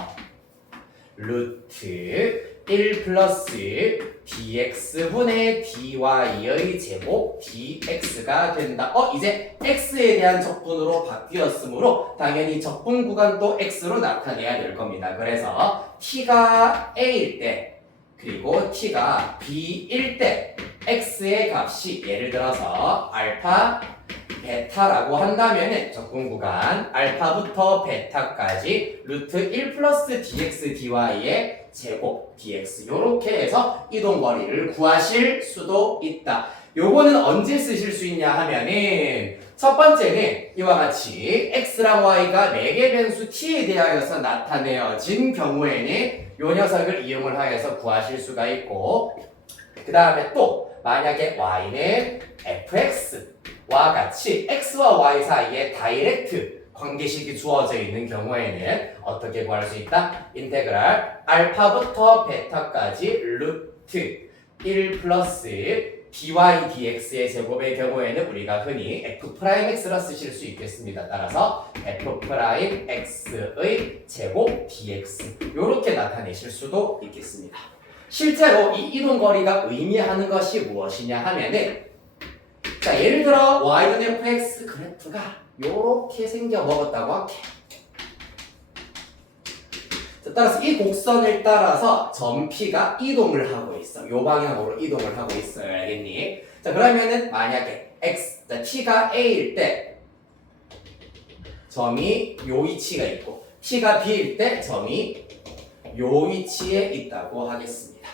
루트 1 플러스 dx분의 dy의 제곱 dx가 된다. 이제 x에 대한 적분으로 바뀌었으므로 당연히 적분 구간도 x로 나타내야 될 겁니다. 그래서 t가 a일 때 그리고 t가 b일 때 x의 값이 예를 들어서 알파, 베타라고 한다면은 적분 구간 알파부터 베타까지 루트 1 플러스 dx dy의 제곱 dx 요렇게 해서 이동 거리를 구하실 수도 있다. 요거는 언제 쓰실 수 있냐 하면은 첫 번째는 이와 같이 x랑 y가 4개 변수 t에 대하여서 나타내어진 경우에는 요 녀석을 이용을 하여서 구하실 수가 있고 그 다음에 또 만약에 y는 fx와 같이 x와 y 사이에 다이렉트 관계식이 주어져 있는 경우에는 어떻게 구할 수 있다? 인테그랄 알파부터 베타까지 루트 1 플러스 dy dx의 제곱의 경우에는 우리가 흔히 f'x라 쓰실 수 있겠습니다. 따라서 f'x의 제곱 dx 이렇게 나타내실 수도 있겠습니다. 실제로 이 이동거리가 의미하는 것이 무엇이냐 하면은 자 예를 들어 y는 fx 그래프가 이렇게 생겨 먹었다고 할게. 자, 따라서 이 곡선을 따라서 점 P가 이동을 하고 있어. 요 방향으로 이동을 하고 있어요. 알겠니? 자, 그러면은 만약에 x, 자, T가 A일 때 점이 요 위치가 있고 T가 B일 때 점이 요 위치에 있다고 하겠습니다.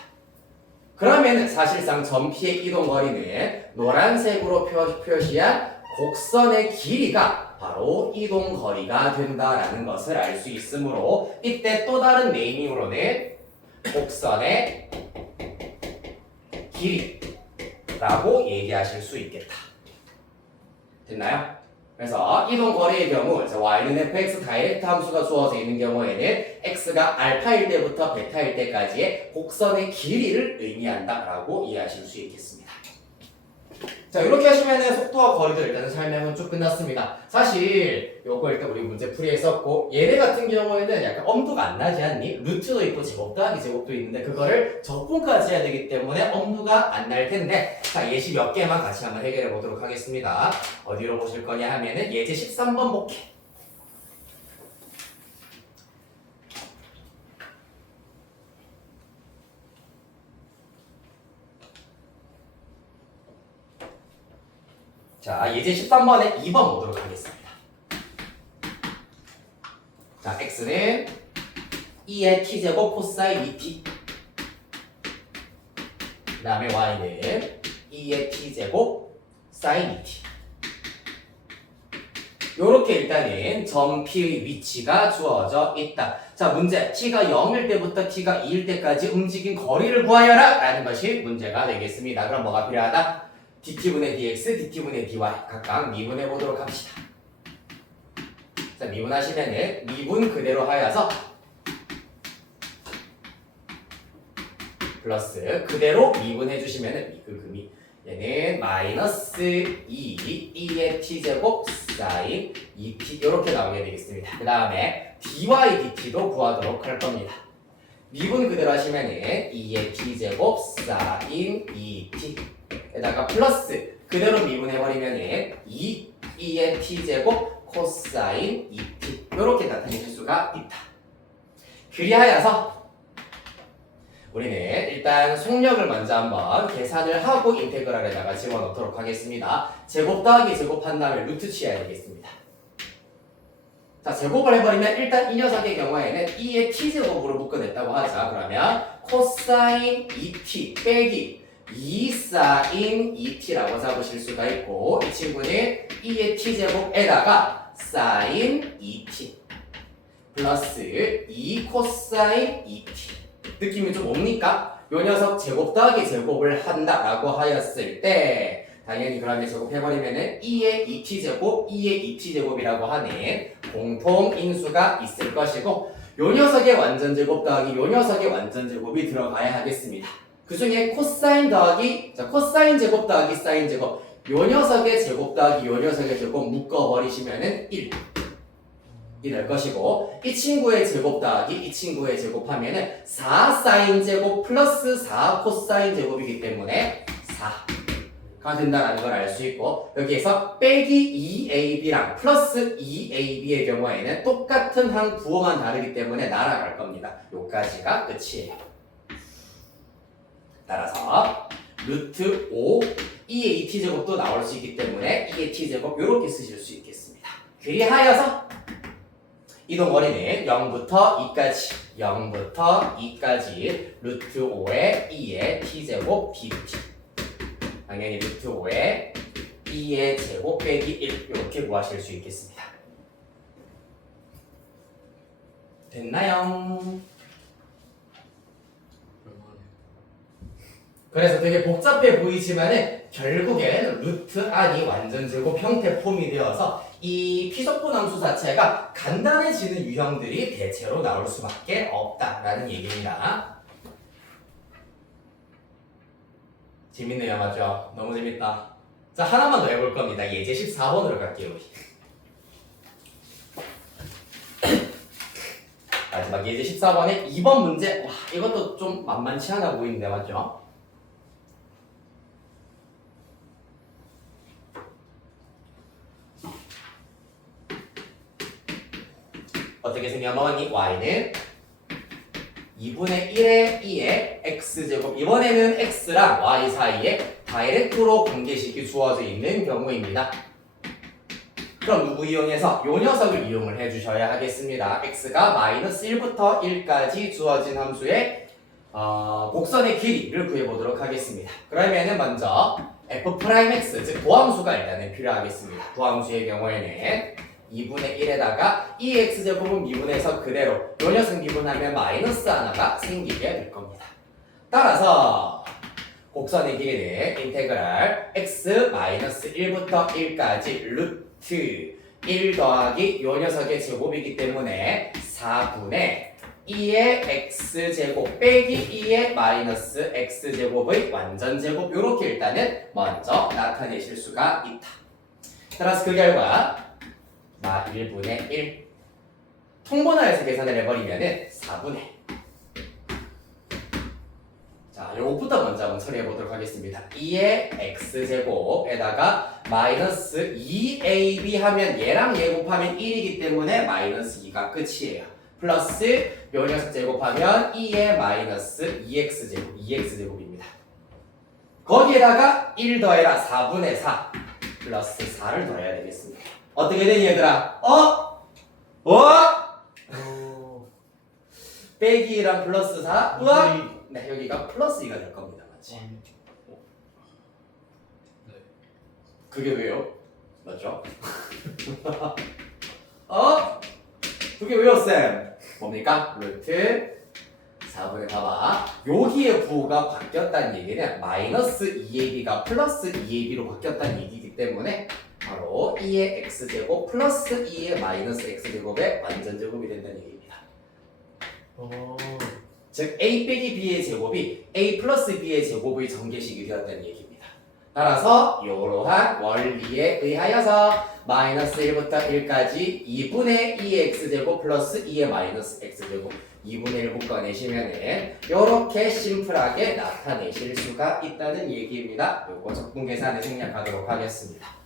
그러면은 사실상 점 P의 이동거리는 노란색으로 표시한 곡선의 길이가 바로 이동거리가 된다라는 것을 알 수 있으므로 이때 또 다른 네이밍으로는 곡선의 길이라고 얘기하실 수 있겠다. 됐나요? 그래서 이동거리의 경우 y는 fx 다이렉트 함수가 주어져 있는 경우에는 x가 알파일 때부터 베타일 때까지의 곡선의 길이를 의미한다라고 이해하실 수 있겠습니다. 자 이렇게 하시면 속도와 거리도 일단은 설명은 쭉 끝났습니다. 사실 요거 일단 우리 문제풀이에 썼고 얘네 같은 경우에는 약간 엄두가 안 나지 않니? 루트도 있고 제곱 더하기 제곱도 있는데 그거를 적분까지 해야 되기 때문에 엄두가 안 날 텐데 자 예시 몇 개만 같이 한번 해결해 보도록 하겠습니다. 어디로 보실 거냐 하면은 예제 13번 볼게. 자, 예제 13번에 2번 보도록 하겠습니다. 자, x는 2의 t제곱 코사인 2t 그 다음에 y는 2의 t제곱 사인 2t 요렇게 일단은 점 P의 위치가 주어져 있다. 자, 문제 t가 0일 때부터 t가 2일 때까지 움직인 거리를 구하여라 라는 것이 문제가 되겠습니다. 그럼 뭐가 필요하다? dt분의 dx, dt분의 dy 각각 미분해 보도록 합시다. 자, 미분하시면은 미분 그대로 하여서 플러스 그대로 미분해 주시면은 금이 얘는 마이너스 2의 t제곱 사인 2t 이렇게 나오게 되겠습니다. 그 다음에 dy dt도 구하도록 할 겁니다. 미분 그대로 하시면은 2의 t제곱 사인 2t 에다가 플러스 그대로 미분해버리면은 2의 t제곱 코사인 2t 이렇게 나타내실 수가 있다. 그리하여서 우리는 일단 속력을 먼저 한번 계산을 하고 인테그랄에다가 집어넣도록 하겠습니다. 제곱 더하기 제곱한 다음에 루트 취해야 되겠습니다. 자, 제곱을 해버리면 일단 이 녀석의 경우에는 2의 t제곱으로 묶어냈다고 하자. 그러면 코사인 2t 빼기 2 사인 2t라고 잡으실 수가 있고 이 친구는 2의 t제곱에다가 사인 2t 플러스 2 코사인 2t 느낌이 좀 옵니까? 요 녀석 제곱 더하기 제곱을 한다라고 하였을 때 당연히 그러면 제곱해버리면은 2의 2t제곱 2의 2t제곱이라고 하는 공통인수가 있을 것이고 요 녀석의 완전제곱 더하기 요 녀석의 완전제곱이 들어가야 하겠습니다. 그 중에 코사인 더하기, 자, 코사인 제곱 더하기 사인 제곱 요 녀석의 제곱 더하기 요 녀석의 제곱 묶어버리시면은 1 이럴 것이고 이 친구의 제곱 더하기 이 친구의 제곱하면은 4 사인 제곱 플러스 4 코사인 제곱이기 때문에 4가 된다는 걸 알 수 있고 여기에서 빼기 2ab랑 플러스 2ab의 경우에는 똑같은 한 부호만 다르기 때문에 날아갈 겁니다. 요까지가 끝이에요. 따라서 루트 5 2의 2t제곱도 나올 수 있기 때문에 2의 t제곱 이렇게 쓰실 수 있겠습니다. 그리하여서 이동거리는 0부터 2까지 0부터 2까지 루트 5의 2의 t제곱 dt 당연히 루트 5의 2의 제곱 빼기 1 이렇게 구하실 수 있겠습니다. 됐나요? 그래서 되게 복잡해 보이지만은 결국엔 루트 안이 완전 제곱 형태 폼이 되어서 이 피속분 함수 자체가 간단해지는 유형들이 대체로 나올 수밖에 없다라는 얘기입니다. 재밌네요, 맞죠? 너무 재밌다. 자, 하나만 더 해볼 겁니다. 예제 14번으로 갈게요. 우리. 마지막 예제 14번에 2번 문제. 와, 이것도 좀 만만치 않아 보이는데, 맞죠? 어떻게 생겨먹었니? y는 2분의 1의 2의 x제곱. 이번에는 x랑 y 사이에 다이렉트로 관계식이 주어져 있는 경우입니다. 그럼 누구 이용해서? 요 녀석을 이용을 해주셔야 하겠습니다. x가 마이너스 1부터 1까지 주어진 함수의 곡선의 길이를 구해보도록 하겠습니다. 그러면은 먼저 f'x, 즉 도함수가 일단은 필요하겠습니다. 도함수의 경우에는 2분의 1에다가 2x제곱은 미분해서 그대로 요 녀석 미분하면 마이너스 하나가 생기게 될 겁니다. 따라서 곡선의 길이는 인테그랄 x 마이너스 1부터 1까지 루트 1 더하기 요 녀석의 제곱이기 때문에 4분의 2의 x제곱 빼기 2의 마이너스 x제곱의 완전제곱, 요렇게 일단은 먼저 나타내실 수가 있다. 따라서 그 결과 1분의 1 통분하여서 계산을 해버리면은 4분의, 자, 요것부터 먼저 한번 처리해 보도록 하겠습니다. 2의 x제곱에다가 마이너스 2ab 하면 얘랑 얘 곱하면 1이기 때문에 마이너스 2가 끝이에요. 플러스 요 녀석 제곱하면 2의 마이너스 2x제곱, 2x제곱입니다. 거기에다가 1 더해라 4분의 4 플러스 4를 더해야 되겠습니다. 어떻게 되니 얘들아? 빼기 1랑 플러스 4? 우와! 네, 여기가 플러스 2가 될 겁니다. 맞지? 네. 그게 왜요? 맞죠? 그게 왜요, 쌤? 뭡니까? 루트 4분의 봐봐. 여기에 부호가 바뀌었다는 얘기는 마이너스 2ab가 플러스 2ab로 바뀌었다는 얘기이기 때문에 바로 2의 x제곱 플러스 2의 마이너스 x제곱의 완전제곱이 된다는 얘기입니다. 즉 a 빼기 b의 제곱이 a 플러스 b의 제곱의 전개식이 되었다는 얘기입니다. 따라서 이러한 원리에 의하여서 마이너스 1부터 1까지 2분의 2의 x제곱 플러스 2의 마이너스 x제곱 2분의 1 묶어내시면은 이렇게 심플하게 나타내실 수가 있다는 얘기입니다. 요거 적분 계산에 생략하도록 하겠습니다.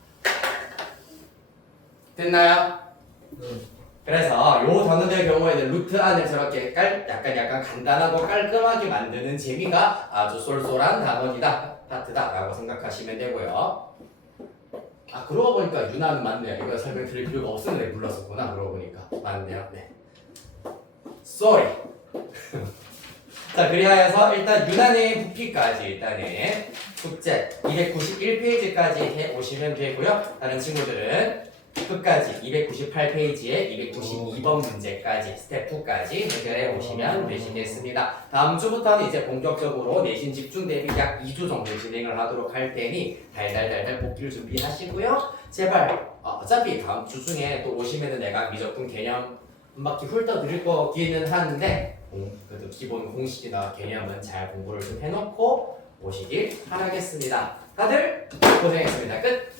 됐나요? 그래서 요 단어들 경우에는 루트 안을 저렇게 약간 간단하고 깔끔하게 만드는 재미가 아주 쏠쏠한 단원이다, 파트다라고 생각하시면 되고요. 그러고 보니까 유나는 맞네요. 이거 설명 드릴 필요가 없었는데 불렀었구나. 그러고 보니까 맞네요. 네. Sorry. 자, 그리하여서 일단 유난의 부피까지 일단은 숙제 291페이지까지 해오시면 되고요. 다른 친구들은 끝까지 298페이지에 292번 문제까지 스텝 2까지 해결해 오시면 되시겠습니다. 다음 주부터는 이제 본격적으로 내신 집중 대비 약 2주 정도 진행을 하도록 할 테니 달달달달 복귀를 준비하시고요. 제발 어차피 다음 주 중에 또 오시면은 내가 미적분 개념 한 바퀴 훑어 드릴 거기는 하는데 그래도 기본 공식이나 개념은 잘 공부를 좀 해놓고 오시길 바라겠습니다. 다들 고생했습니다. 끝!